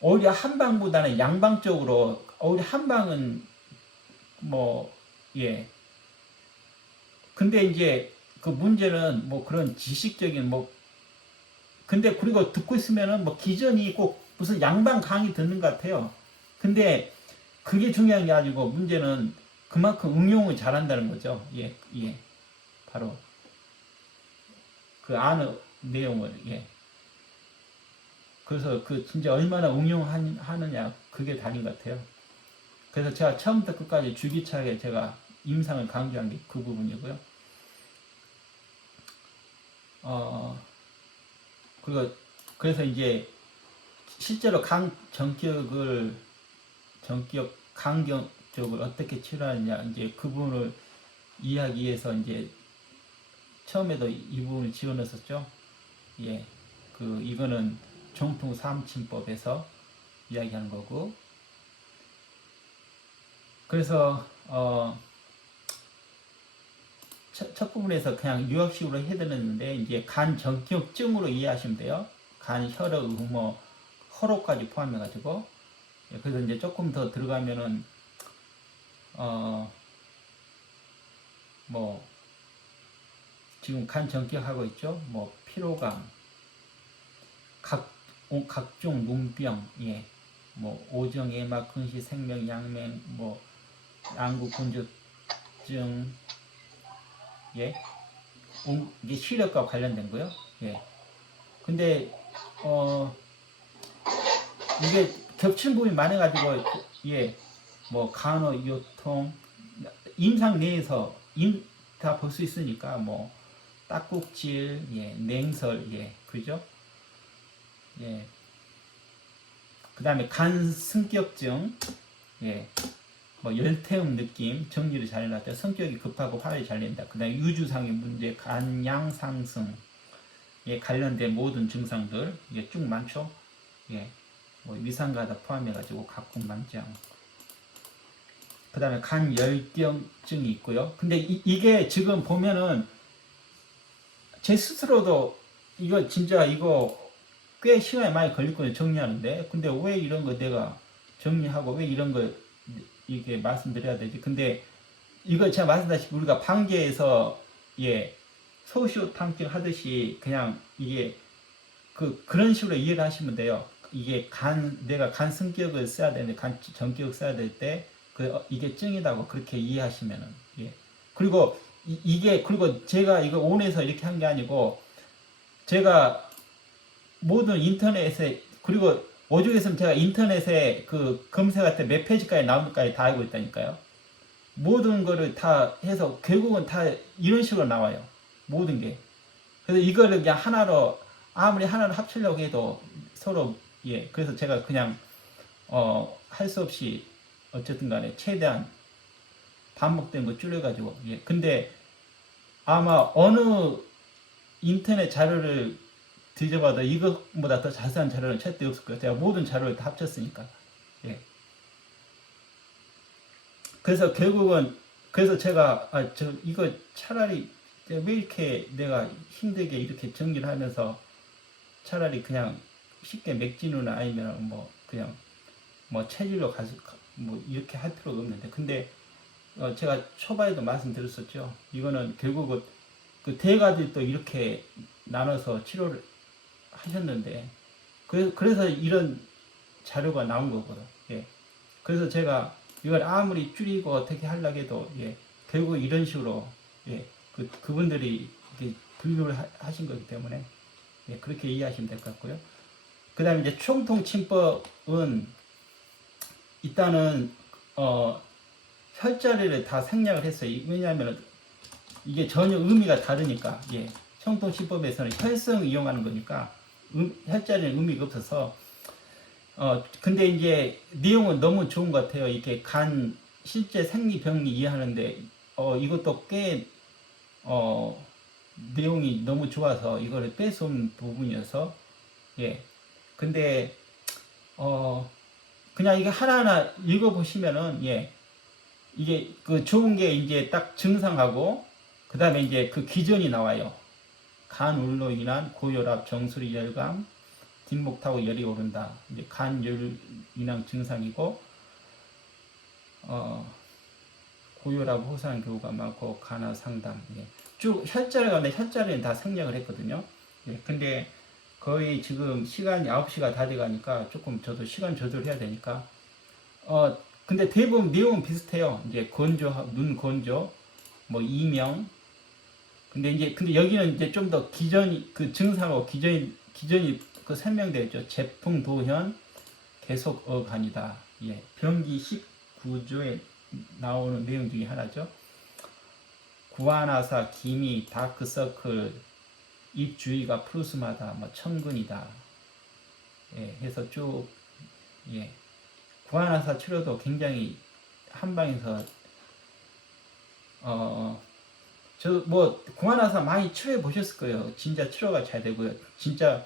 오히려 한방보다는 양방 쪽으로, 오히려 한방은 뭐 예. 근데 이제 그 문제는 뭐 그런 지식적인 뭐, 근데 그리고 듣고 있으면은 뭐 기전이 꼭 무슨 양방 강의 듣는 것 같아요. 근데 그게 중요한 게 아니고 문제는 그만큼 응용을 잘한다는 거죠. 예, 예. 바로 그 아는 내용을 예. 그래서 그 진짜 얼마나 응용하느냐 그게 다른 것 같아요. 그래서 제가 처음부터 끝까지 줄기차게 제가 임상을 강조한 게 그 부분이고요. 그래서 이제 실제로 전격 강경적을 어떻게 치료하느냐, 이제 그 부분을 이해하기 위해서 이제 처음에도 이 부분을 지원했었죠. 예. 이거는 정통 삼침법에서 이야기하는 거고. 그래서, 첫 부분에서 그냥 유학식으로 해드렸는데, 이제 간 정격증으로 이해하시면 돼요. 간, 혈액, 뭐, 허로까지 포함해가지고. 그래서 이제 조금 더 들어가면은, 뭐, 지금 간 정격하고 있죠. 뭐, 피로감, 각종 문병, 예. 뭐, 오정, 예막, 근시, 생명, 양맹, 뭐, 양구, 군주증, 예. 이게 시력과 관련된 거요. 예. 근데, 이게 겹친 부분이 많아가지고, 예. 뭐, 간호, 요통, 임상 내에서 다 볼 수 있으니까, 뭐, 딱꼭질, 예. 냉설, 예. 그죠? 예. 그 다음에 간 승격증, 예. 뭐 열태음 느낌, 정리를 잘 해놨다. 성격이 급하고 화를 잘 낸다. 그 다음에 유주상의 문제, 간양 상승, 예, 관련된 모든 증상들, 이게 쭉 많죠. 예, 뭐 위상가다 포함해가지고 각국 만장. 그 다음에 간 열경증이 있고요. 근데 이게 지금 보면은 제 스스로도 이거 진짜 이거 꽤 시간이 많이 걸렸거든요, 정리하는데. 근데 왜 이런 거 내가 정리하고 왜 이런 거 이게 말씀드려야 되지? 근데 이거 제가 말씀드렸다시피 우리가 방계에서 예 소시오 탕증 하듯이 그냥 이게 그런 식으로 이해를 하시면 돼요. 이게 내가 간 성격을 써야 되는데 간 전격을 써야 될 때 이게 증이라고 그렇게 이해하시면은 예. 그리고 그리고 제가 이거 온에서 이렇게 한 게 아니고 제가 모든 인터넷에 그리고 오죽했으면 제가 인터넷에 그 검색할 때 몇 페이지까지 나오는까지 다 알고 있다니까요. 모든 거를 다 해서 결국은 다 이런 식으로 나와요. 모든 게. 그래서 이거를 그냥 하나로 아무리 하나로 합치려고 해도 서로 예 그래서 제가 그냥 할 수 없이 어쨌든 간에 최대한 반복된 거 줄여가지고 예 근데 아마 어느 인터넷 자료를 뒤져봐도 이것보다 더 자세한 자료는 절대 없을 거예요. 제가 모든 자료를 다 합쳤으니까. 예. 그래서 결국은 그래서 제가 이거 차라리 왜 이렇게 내가 힘들게 이렇게 정리를 하면서 차라리 그냥 쉽게 맥진우나 아니면 뭐 그냥 뭐 체질로 가서 뭐 이렇게 할 필요가 없는데 근데 제가 초반에도 말씀드렸었죠. 이거는 결국은 그 대가들도 이렇게 나눠서 치료를 하셨는데 그래서 이런 자료가 나온 거거든. 예. 그래서 제가 이걸 아무리 줄이고 어떻게 하려고 해도 예. 결국 이런 식으로 예. 그분들이 이렇게 분류를 하신 거기 때문에 예. 그렇게 이해하시면 될 것 같고요. 그 다음에 이제 총통침법은 일단은 혈자리를 다 생략을 했어요. 왜냐하면 이게 전혀 의미가 다르니까 예. 총통침법에서는 혈성을 이용하는 거니까 혈자리는 의미가 없어서 근데 이제 내용은 너무 좋은 것 같아요. 이렇게 간 실제 생리병리 이해하는데 이것도 꽤 내용이 너무 좋아서 이거를 뺄 수 없는 부분이어서 예 근데 그냥 이게 하나하나 읽어보시면은 예 이게 그 좋은 게 이제 딱 증상하고 그 다음에 이제 그 기전이 나와요. 간울로 인한 고혈압, 정수리 열감, 뒷목 타고 열이 오른다. 이제 간열 인한 증상이고 고혈압 호소하는 경우가 많고 간화 상담. 예. 쭉 혈자리 가운데 혈자리는 다 생략을 했거든요. 예. 근데 거의 지금 시간이 9시가 다 돼가니까 조금 저도 시간 조절해야 되니까 근데 대부분 내용은 비슷해요. 이제 눈 건조, 뭐 이명. 근데 여기는 이제 좀 더 기전이 그 증상하고 기전이 그 설명되어 있죠. 제풍 도현 계속 어간이다. 예. 병기 19조에 나오는 내용 중에 하나죠. 구안화사, 기미, 다크서클, 입 주위가 푸르스마다 뭐 천근이다. 예. 해서 쭉 예. 구안화사 치료도 굉장히 한방에서 구안화사 많이 치료해 보셨을 거예요. 진짜 치료가 잘 되고요. 진짜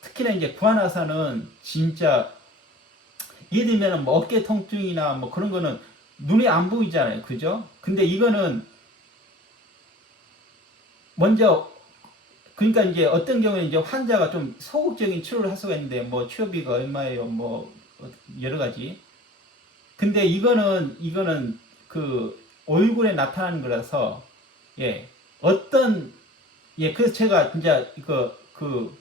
특히나 이제 구안화사는 진짜 예를 들면 뭐 어깨 통증이나 뭐 그런 거는 눈에 안 보이잖아요. 그죠? 근데 이거는 먼저 그러니까 이제 어떤 경우에 이제 환자가 좀 소극적인 치료를 할 수가 있는데 뭐 치료비가 얼마예요? 뭐 여러 가지. 근데 이거는 그 얼굴에 나타나는 거라서 예 그래서 제가 진짜 그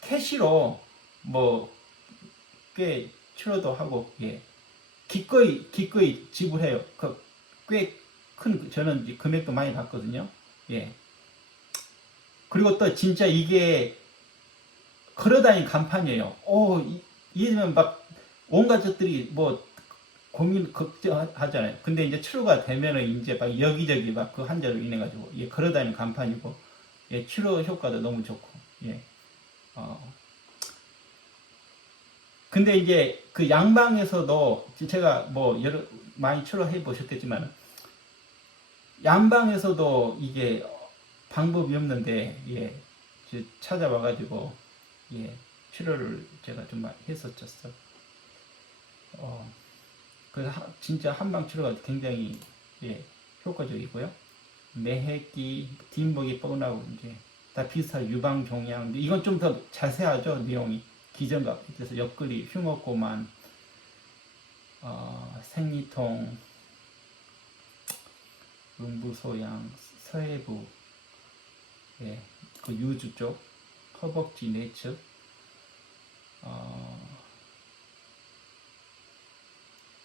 캐시로 뭐 꽤 치료도 하고 예 기꺼이 지불해요. 꽤 큰 저는 금액도 많이 받거든요. 예 그리고 또 진짜 이게 걸어다니는 간판이에요. 이러면 막 온갖 것들이 뭐 고민 걱정하잖아요. 근데 이제 치료가 되면은 이제 막 여기저기 막 그 환자로 인해 가지고 예 걸어다니는 간판이고 예 치료 효과도 너무 좋고 예 근데 이제 그 양방에서도 제가 뭐 많이 치료해 보셨겠지만 양방에서도 이게 방법이 없는데 예 찾아와 가지고 예 치료를 제가 좀 했었죠. 그래서 진짜 한방 치료가 굉장히 예 효과적이고요. 매해끼 뒷목이 뻐근하고 이제 다 비슷한 유방 종양. 이건 좀 더 자세하죠, 내용이. 기전박해에서 옆구리, 흉어고만, 생리통, 음부소양, 서해부, 예, 그 유주 쪽, 허벅지 내측,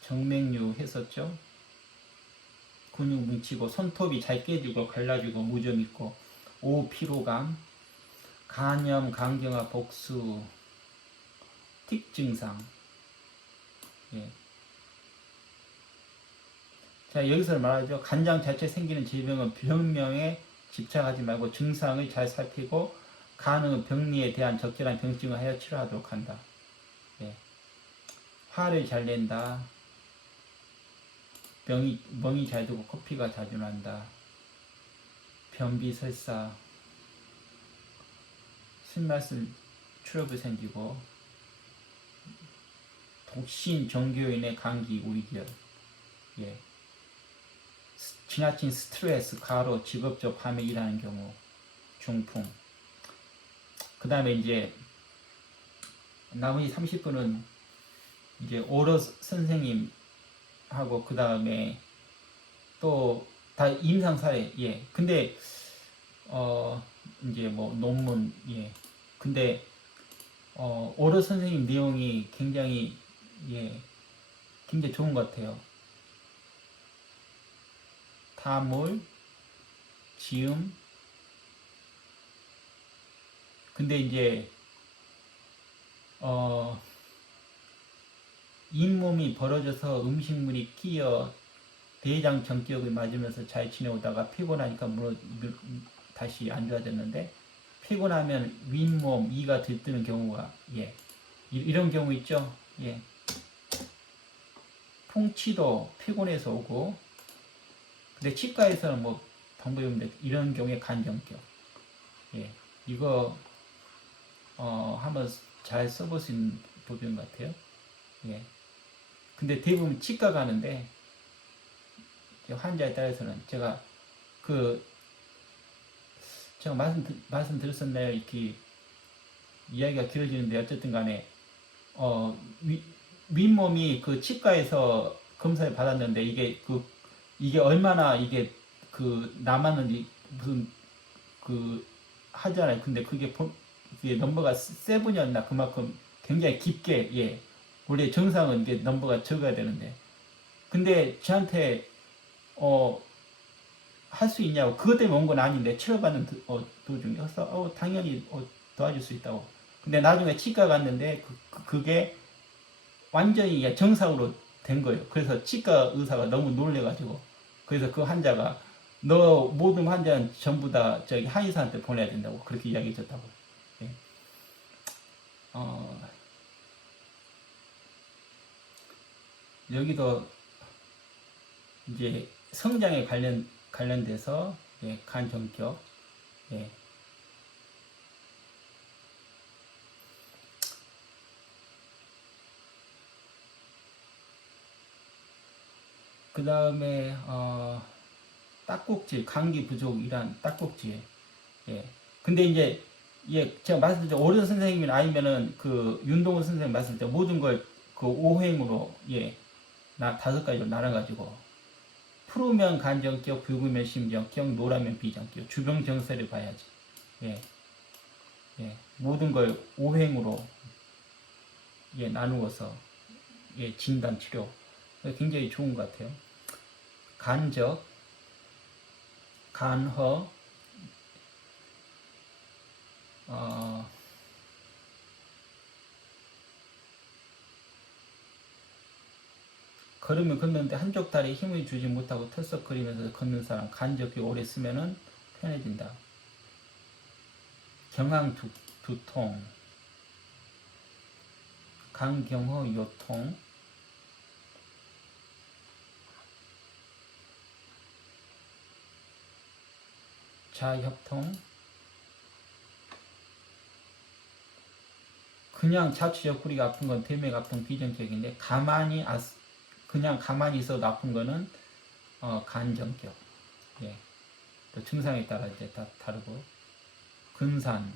정맥류 했었죠. 근육 뭉치고 손톱이 잘 깨지고 갈라지고 무좀 있고, 오피로감, 간염, 간경화, 복수, 틱 증상. 예. 자, 여기서 말하죠. 간장 자체 생기는 질병은 병명에 집착하지 말고 증상을 잘 살피고 간의 병리에 대한 적절한 병증을 하여 치료하도록 한다. 예. 화를 잘 낸다. 멍이 잘 들고 코피가 자주 난다. 변비 설사, 술맛을 출혈이 생기고, 독신 종교인의 감기 우리결, 예. 지나친 스트레스, 가로, 직업적 밤에 일하는 경우, 중풍. 그 다음에 이제 나머지 30분은 이제 오러 선생님하고 그 다음에 또 다 임상 사례. 예. 근데 이제 뭐 논문. 예. 근데 오러 선생님 내용이 굉장히 굉장히 좋은 것 같아요. 타물, 지음. 근데 이제 잇몸이 벌어져서 음식물이 끼어 대장 전격을 맞으면서 잘 지내오다가 피곤하니까 다시 안 좋아졌는데, 피곤하면 윗몸, 이가 들뜨는 경우가, 이런 경우 있죠. 예. 풍치도 피곤해서 오고, 근데 치과에서는 뭐 방법이 없는데, 이런 경우에 간전격. 예. 이거, 한번 잘 써볼 수 있는 법인 것 같아요. 예. 근데 대부분 치과 가는데, 환자에 따라서는 제가 말씀드렸었나요? 이렇게 이야기가 길어지는데, 어쨌든 간에 윗몸이 그 치과에서 검사를 받았는데, 이게 얼마나 이게 남았는지 무슨 하잖아요. 근데 그게 넘버가 7이었나, 그만큼 굉장히 깊게. 원래 정상은 이게 넘버가 적어야 되는데, 근데 저한테 할 수 있냐고, 그것 때문에 온 건 아닌데 치료받는 도중에 당연히 도와줄 수 있다고. 근데 나중에 치과 갔는데 그게 완전히 정상으로 된 거예요. 그래서 치과 의사가 너무 놀래가지고, 그래서 그 환자가 너 모든 환자는 전부 다 저기 한의사한테 보내야 된다고 그렇게 이야기해 줬다고. 예. 여기도 이제 성장에 관련돼서 간 전격. 예. 그 다음에 딱꼭질, 감기 부족이란 딱꼭질. 예. 근데 이제 제가 말씀드린 오른 선생님이 아니면은 윤동훈 선생님 말씀드릴 때 모든 걸 오행으로 5가지로 나눠가지고, 푸르면 간전격, 붉으면 심전격, 노라면 비전격, 주병정세를 봐야지. 모든 걸 오행으로 나누어서 진단 치료 굉장히 좋은 것 같아요. 간적, 간허, 걸으면 걷는데 한쪽 다리에 힘을 주지 못하고 털썩거리면서 걷는 사람, 간적이 오래 쓰면은 편해진다. 경항 두통, 간경허 요통, 자협통, 그냥 자취 옆구리가 아픈 건 대맥 아픈 비정격인데, 그냥 가만히 있어도 아픈 거는 간정격. 또 증상에 따라 이제 다 다르고. 근산,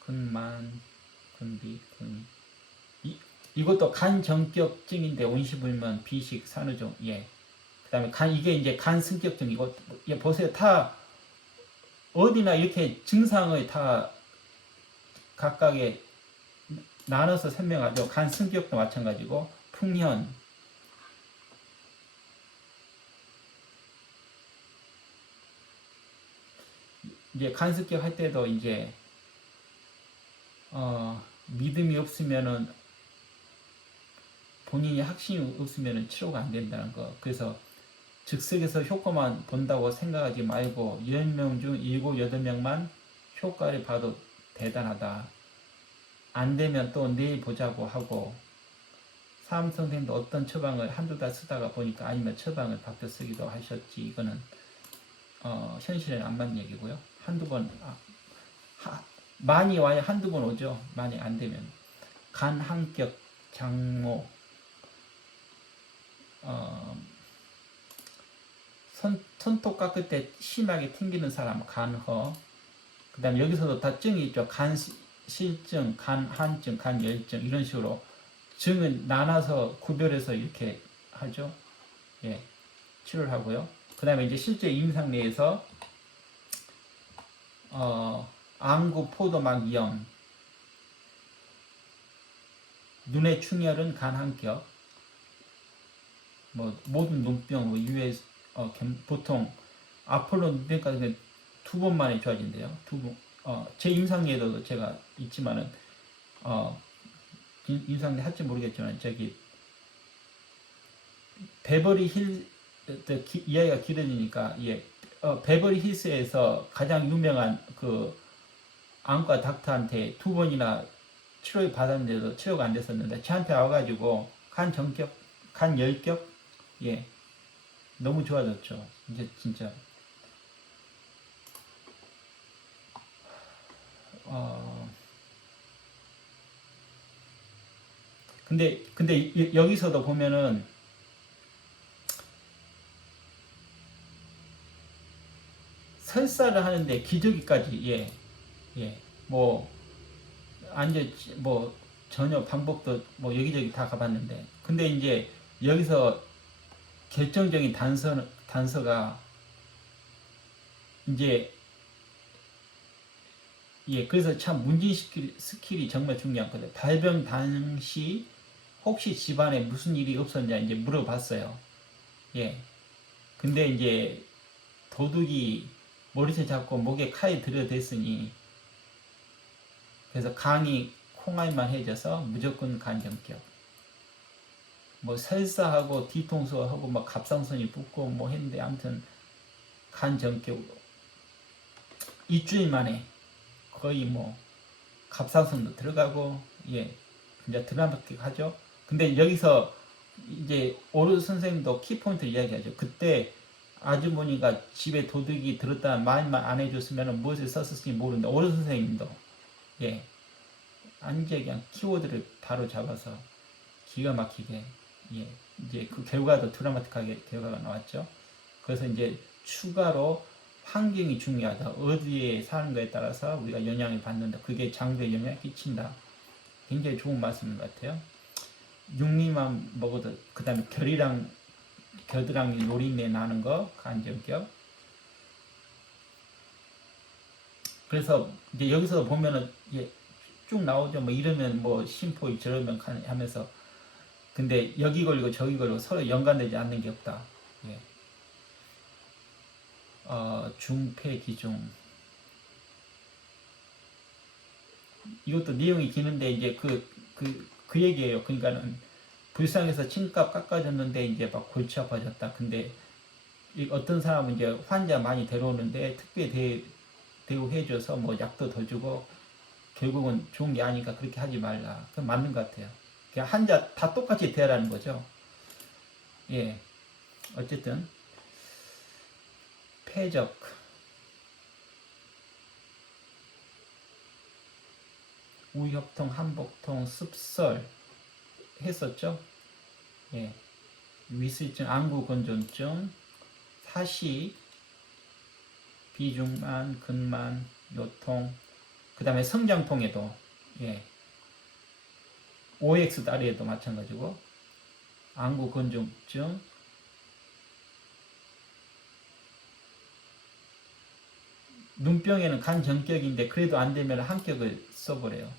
근만, 근비, 근. 이것도 간정격증인데 온시불면, 비식, 산후종. 예. 그다음에 이게 이제 간승격증이고, 예, 보세요. 다 어디나 이렇게 증상을 다 각각의 나눠서 설명하죠. 간승격도 마찬가지고, 풍현. 이제 간습격 할 때도 이제 믿음이 없으면은, 본인이 확신이 없으면은 치료가 안 된다는 거. 그래서 즉석에서 효과만 본다고 생각하지 말고 10명 중 7, 8명만 효과를 봐도 대단하다. 안 되면 또 내일 보자고 하고, 사암 선생님도 어떤 처방을 한두 달 쓰다가 보니까 아니면 처방을 바꿔 쓰기도 하셨지. 이거는 현실에는 안 맞는 얘기고요. 한두 번 많이 와야 한두 번 오죠. 많이 안 되면. 간 한격, 장모, 손톱 깎을 때 심하게 튕기는 사람, 간허. 그 다음에 여기서도 다 증이 있죠. 간실증, 간한증, 간열증, 이런 식으로 증은 나눠서 구별해서 이렇게 하죠. 예, 치료를 하고요. 그 다음에 이제 실제 임상 내에서 안구 포도막염, 눈의 충혈은 간한격, 뭐 모든 눈병, 뭐 유해, 보통 아폴로 눈병까지 2번 만에 좋아진대요. 2번. 제 임상례도 제가 있지만은 임상례 할지 모르겠지만 저기 베버리 힐 이야기가 길어지니까, 예, 베버리 힐스에서 가장 유명한 그 안과 닥터한테 2번이나 치료를 받았는데도 치료가 안 됐었는데 저한테 와가지고 간 정격, 간 열격, 예, 너무 좋아졌죠. 이제 진짜. 근데 여기서도 보면은 설사를 하는데 기저귀까지, 예, 예, 뭐 뭐 전혀 방법도 뭐 여기저기 다 가봤는데, 근데 이제 여기서 결정적인 단서가 이제, 예, 그래서 참 문진 스킬이 정말 중요하거든요. 발병 당시 혹시 집안에 무슨 일이 없었냐 이제 물어봤어요. 예. 근데 이제 도둑이 머리채 잡고 목에 칼이 들여댔으니, 그래서 간이 콩알만 해져서 무조건 간정격. 뭐 설사하고 뒤통수하고 막 갑상선이 붓고 뭐 했는데 아무튼 간정격으로 2주일 만에 거의 뭐 갑상선도 들어가고, 예, 이제 드라마틱 하죠. 근데 여기서 이제 오르 선생님도 키포인트 이야기하죠. 그때 아주머니가 집에 도둑이 들었다는 말만 안 해줬으면 무엇을 썼을지 모른다. 오르 선생님도, 예, 완전 그냥 키워드를 바로 잡아서 기가 막히게, 예, 이제 그 결과도 드라마틱하게 결과가 나왔죠. 그래서 이제 추가로 환경이 중요하다. 어디에 사는 거에 따라서 우리가 영향을 받는다. 그게 장부에 영향을 끼친다. 굉장히 좋은 말씀인 것 같아요. 육류만 먹어도, 그 다음에 겨드랑이 노린내 나는 거, 간정격. 그래서 이제 여기서 보면은, 예, 쭉 나오죠. 뭐 이러면 뭐 심포이 저러면 하면서, 근데 여기 걸리고 저기 걸리고 서로 연관되지 않는 게 없다. 예. 중폐기중. 이것도 내용이 기는데 이제 그 얘기예요. 그러니까는 불쌍해서 침값 깎아줬는데 이제 막 골치 아파졌다. 근데 어떤 사람은 이제 환자 많이 데려오는데 특별히 대우해줘서 뭐 약도 더 주고 결국은 좋은 게 아니까 그렇게 하지 말라. 그건 맞는 것 같아요. 그냥 환자 다 똑같이 대하라는 거죠. 예. 어쨌든 폐적, 우협통, 한복통, 습설 했었죠. 예. 위슬증, 안구건조증, 사시, 비중만, 근만, 요통, 그 다음에 성장통에도, 예, OX 다리에도 마찬가지고, 안구 건조증, 눈병에는 간 정격인데 그래도 안 되면 한격을 써버려요.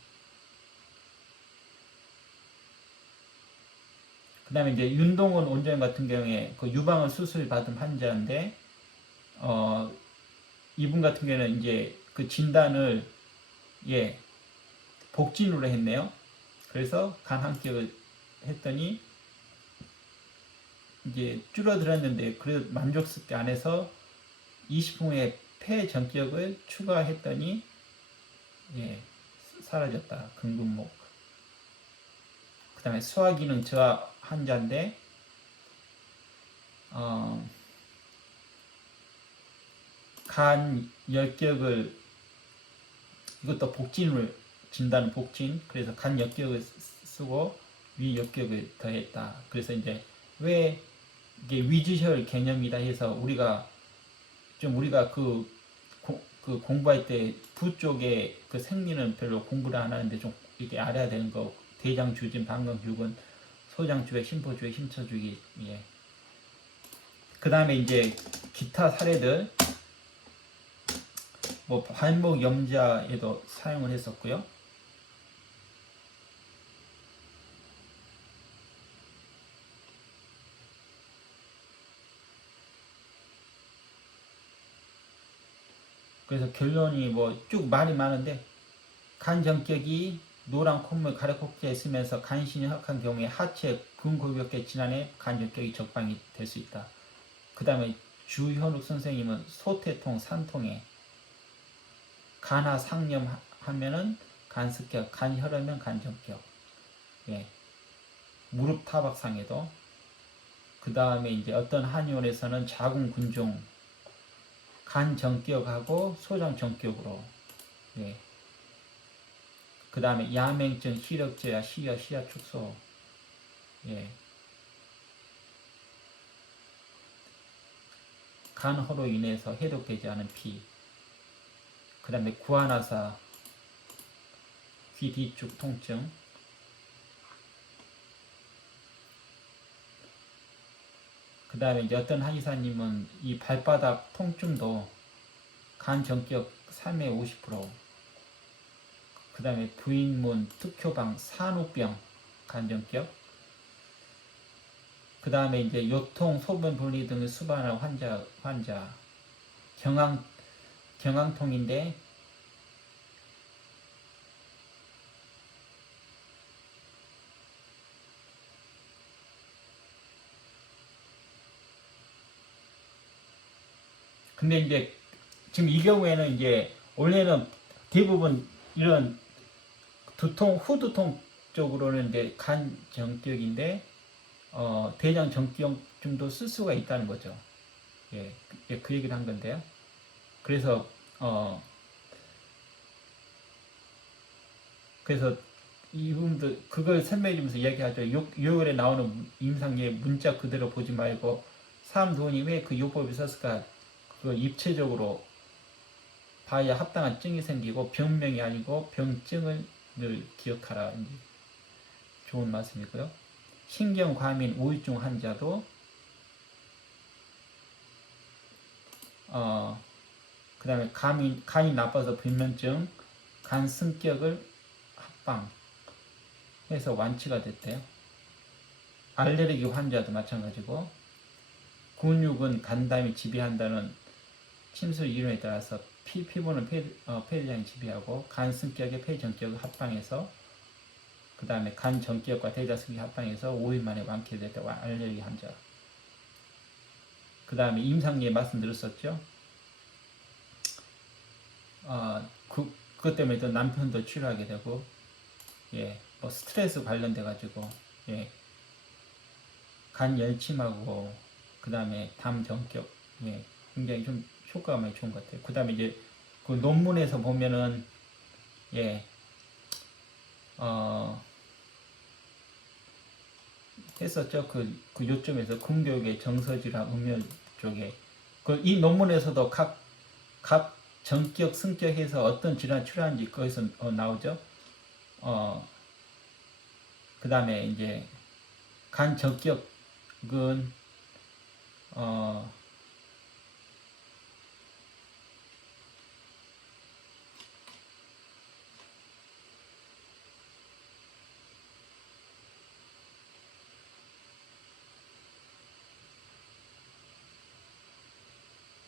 그 다음에 이제 윤동원 원장님 같은 경우에 그 유방암 수술 받은 환자인데, 이분 같은 경우에는 이제 그 진단을, 예, 복진으로 했네요. 그래서 간 한격을 했더니 이제 줄어들었는데 그래도 만족스럽게 안 해서 20분 후에 폐 전격을 추가했더니, 예, 사라졌다. 근근목. 그 다음에 소화기능 저하 환자인데, 간 역격을, 이것도 복진을, 진단은 복진, 그래서 간 역격을 쓰고 위 역격을 더했다. 그래서 이제 왜 이게 위지혈 개념이다 해서 우리가 그 공부할 때 부 쪽에 그 생리는 별로 공부를 안 하는데 좀 이렇게 알아야 되는 거, 대장 주진, 방광 주근, 소장 주액, 심포 주액, 심처 주기, 예. 그 다음에 이제 기타 사례들, 뭐 발목 염자에도 사용을 했었고요. 그래서 결론이 뭐 쭉 말이 많은데, 간 정격이 노란 콧물 가래kok지에 있으면서 간신이 흑한 경우에 하체 근골격계 질환에 간 정격이 적방이 될 수 있다. 그 다음에 주현욱 선생님은 소태통, 산통에 간하 상염 하면은 간습격, 간이 혈하면 간정격, 예, 무릎 타박상에도. 그 다음에 이제 어떤 한의원에서는 자궁근종, 간 정격하고 소장 정격으로, 예. 그 다음에 야맹증, 시력제야, 시야 축소, 예. 간허로 인해서 해독되지 않은 피, 그 다음에 구안화사, 귀 뒤쪽 통증, 그 다음에 이제 어떤 한의사님은 이 발바닥 통증도 간 정격 3에 50%, 그 다음에 부인문, 특효방, 산후병, 간 정격, 그 다음에 이제 요통, 소변 분리 등을 수반한 환자, 경항통인데, 근데 이제 지금 이 경우에는 이제 원래는 대부분 이런 두통, 후두통 쪽으로는 이제 간 정격인데, 대장 정격증도 쓸 수가 있다는 거죠. 예, 그 얘기를 한 건데요. 그래서 이분들 그걸 설명해 주면서 이야기하죠. 요열에 나오는 임상예 문자 그대로 보지 말고 사람 돈이 왜 그 요법이 썼을까? 그 입체적으로 봐야 합당한 증이 생기고 병명이 아니고 병증을 늘 기억하라. 좋은 말씀이고요. 신경과민 우울증 환자도 그 다음에 간이 나빠서 불면증, 간 승격을 합방해서 완치가 됐대요. 알레르기 환자도 마찬가지고, 근육은 간담이 지배한다는 침수 이론에 따라서 피부는 폐질량이 지배하고, 간 승격에 폐전격을 합방해서, 그 다음에 간 전기역과 대자승기 합방해서 5일 만에 완쾌됐다고. 알레르기 환자. 그 다음에 임상예 말씀드렸었죠. 그것 때문에 또 남편도 치료하게 되고, 예, 뭐 스트레스 관련돼 가지고, 예, 간 열침하고, 그 다음에 담 정격, 예, 굉장히 좀 효과가 많이 좋은 것 같아요. 그 다음에 이제 그 논문에서 보면은, 예, 했었죠. 그 요점에서 근교육의 정서지랑 음열 쪽에 이 논문에서도 각 전격, 승격해서 어떤 질환 치료하는지 거기서 나오죠. 그 다음에 이제 간 전격은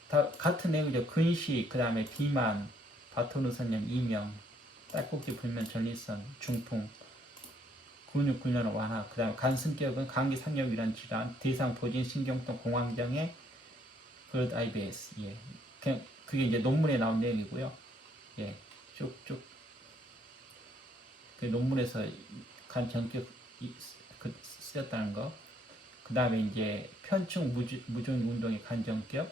다 같은 내용이죠. 근시, 그 다음에 비만, 바토누선염, 이명, 딸꾹질 불면, 전립선, 중풍, 근육 훈련 완화, 그 다음에 간승격은 감기 상엽이란 질환, 대상 보진 신경통 공황장애, 그릇 IBS. 예. 그냥 그게 이제 논문에 나온 내용이고요. 예. 쭉쭉. 그 논문에서 간 전격 쓰였다는 거. 그 다음에 이제 편충 무중 운동의 간 전격.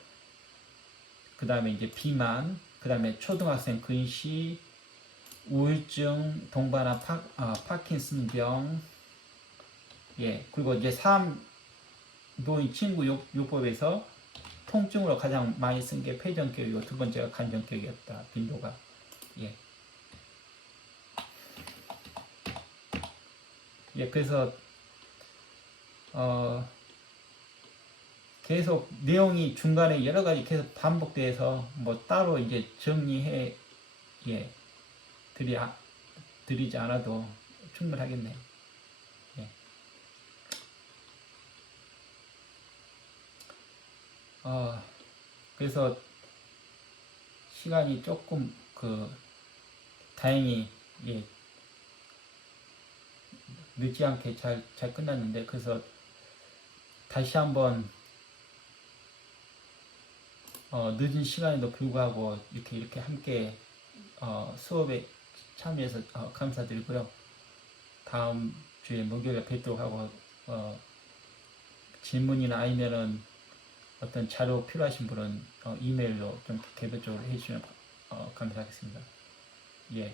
그 다음에 이제 비만. 그 다음에 초등학생 근시, 우울증, 동반한 파킨슨병. 예. 그리고 이제 노인 친구 요법에서 통증으로 가장 많이 쓴 게 폐전격이고 두 번째가 간전격이었다. 빈도가. 예. 예, 그래서 계속 내용이 중간에 여러 가지 계속 반복돼서 뭐 따로 이제 정리해 드리지 않아도 충분하겠네요. 예. 그래서 시간이 조금 다행히 늦지 않게 잘 끝났는데, 그래서 다시 한번 늦은 시간에도 불구하고 이렇게 함께 수업에 참여해서 감사드리고요. 다음 주에 목요일에 뵙도록 하고, 질문이나 아니면은 어떤 자료 필요하신 분은 이메일로 좀 개별적으로 해주시면 감사하겠습니다. 예.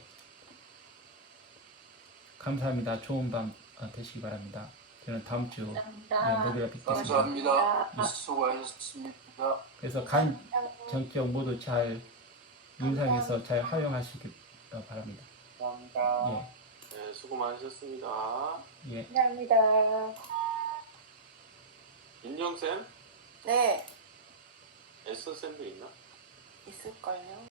감사합니다. 좋은 밤 되시기 바랍니다. 저는 다음 주 목요일에 뵙겠습니다. 감사합니다. 수고하셨습니다. 그래서 간 정격 모두 잘 임상에서 잘 활용하시기 바랍니다. 감사합니다. 예. 네, 수고 많으셨습니다. 예. 감사합니다. 인정쌤? 네, 에스선쌤도 있나? 있을걸요.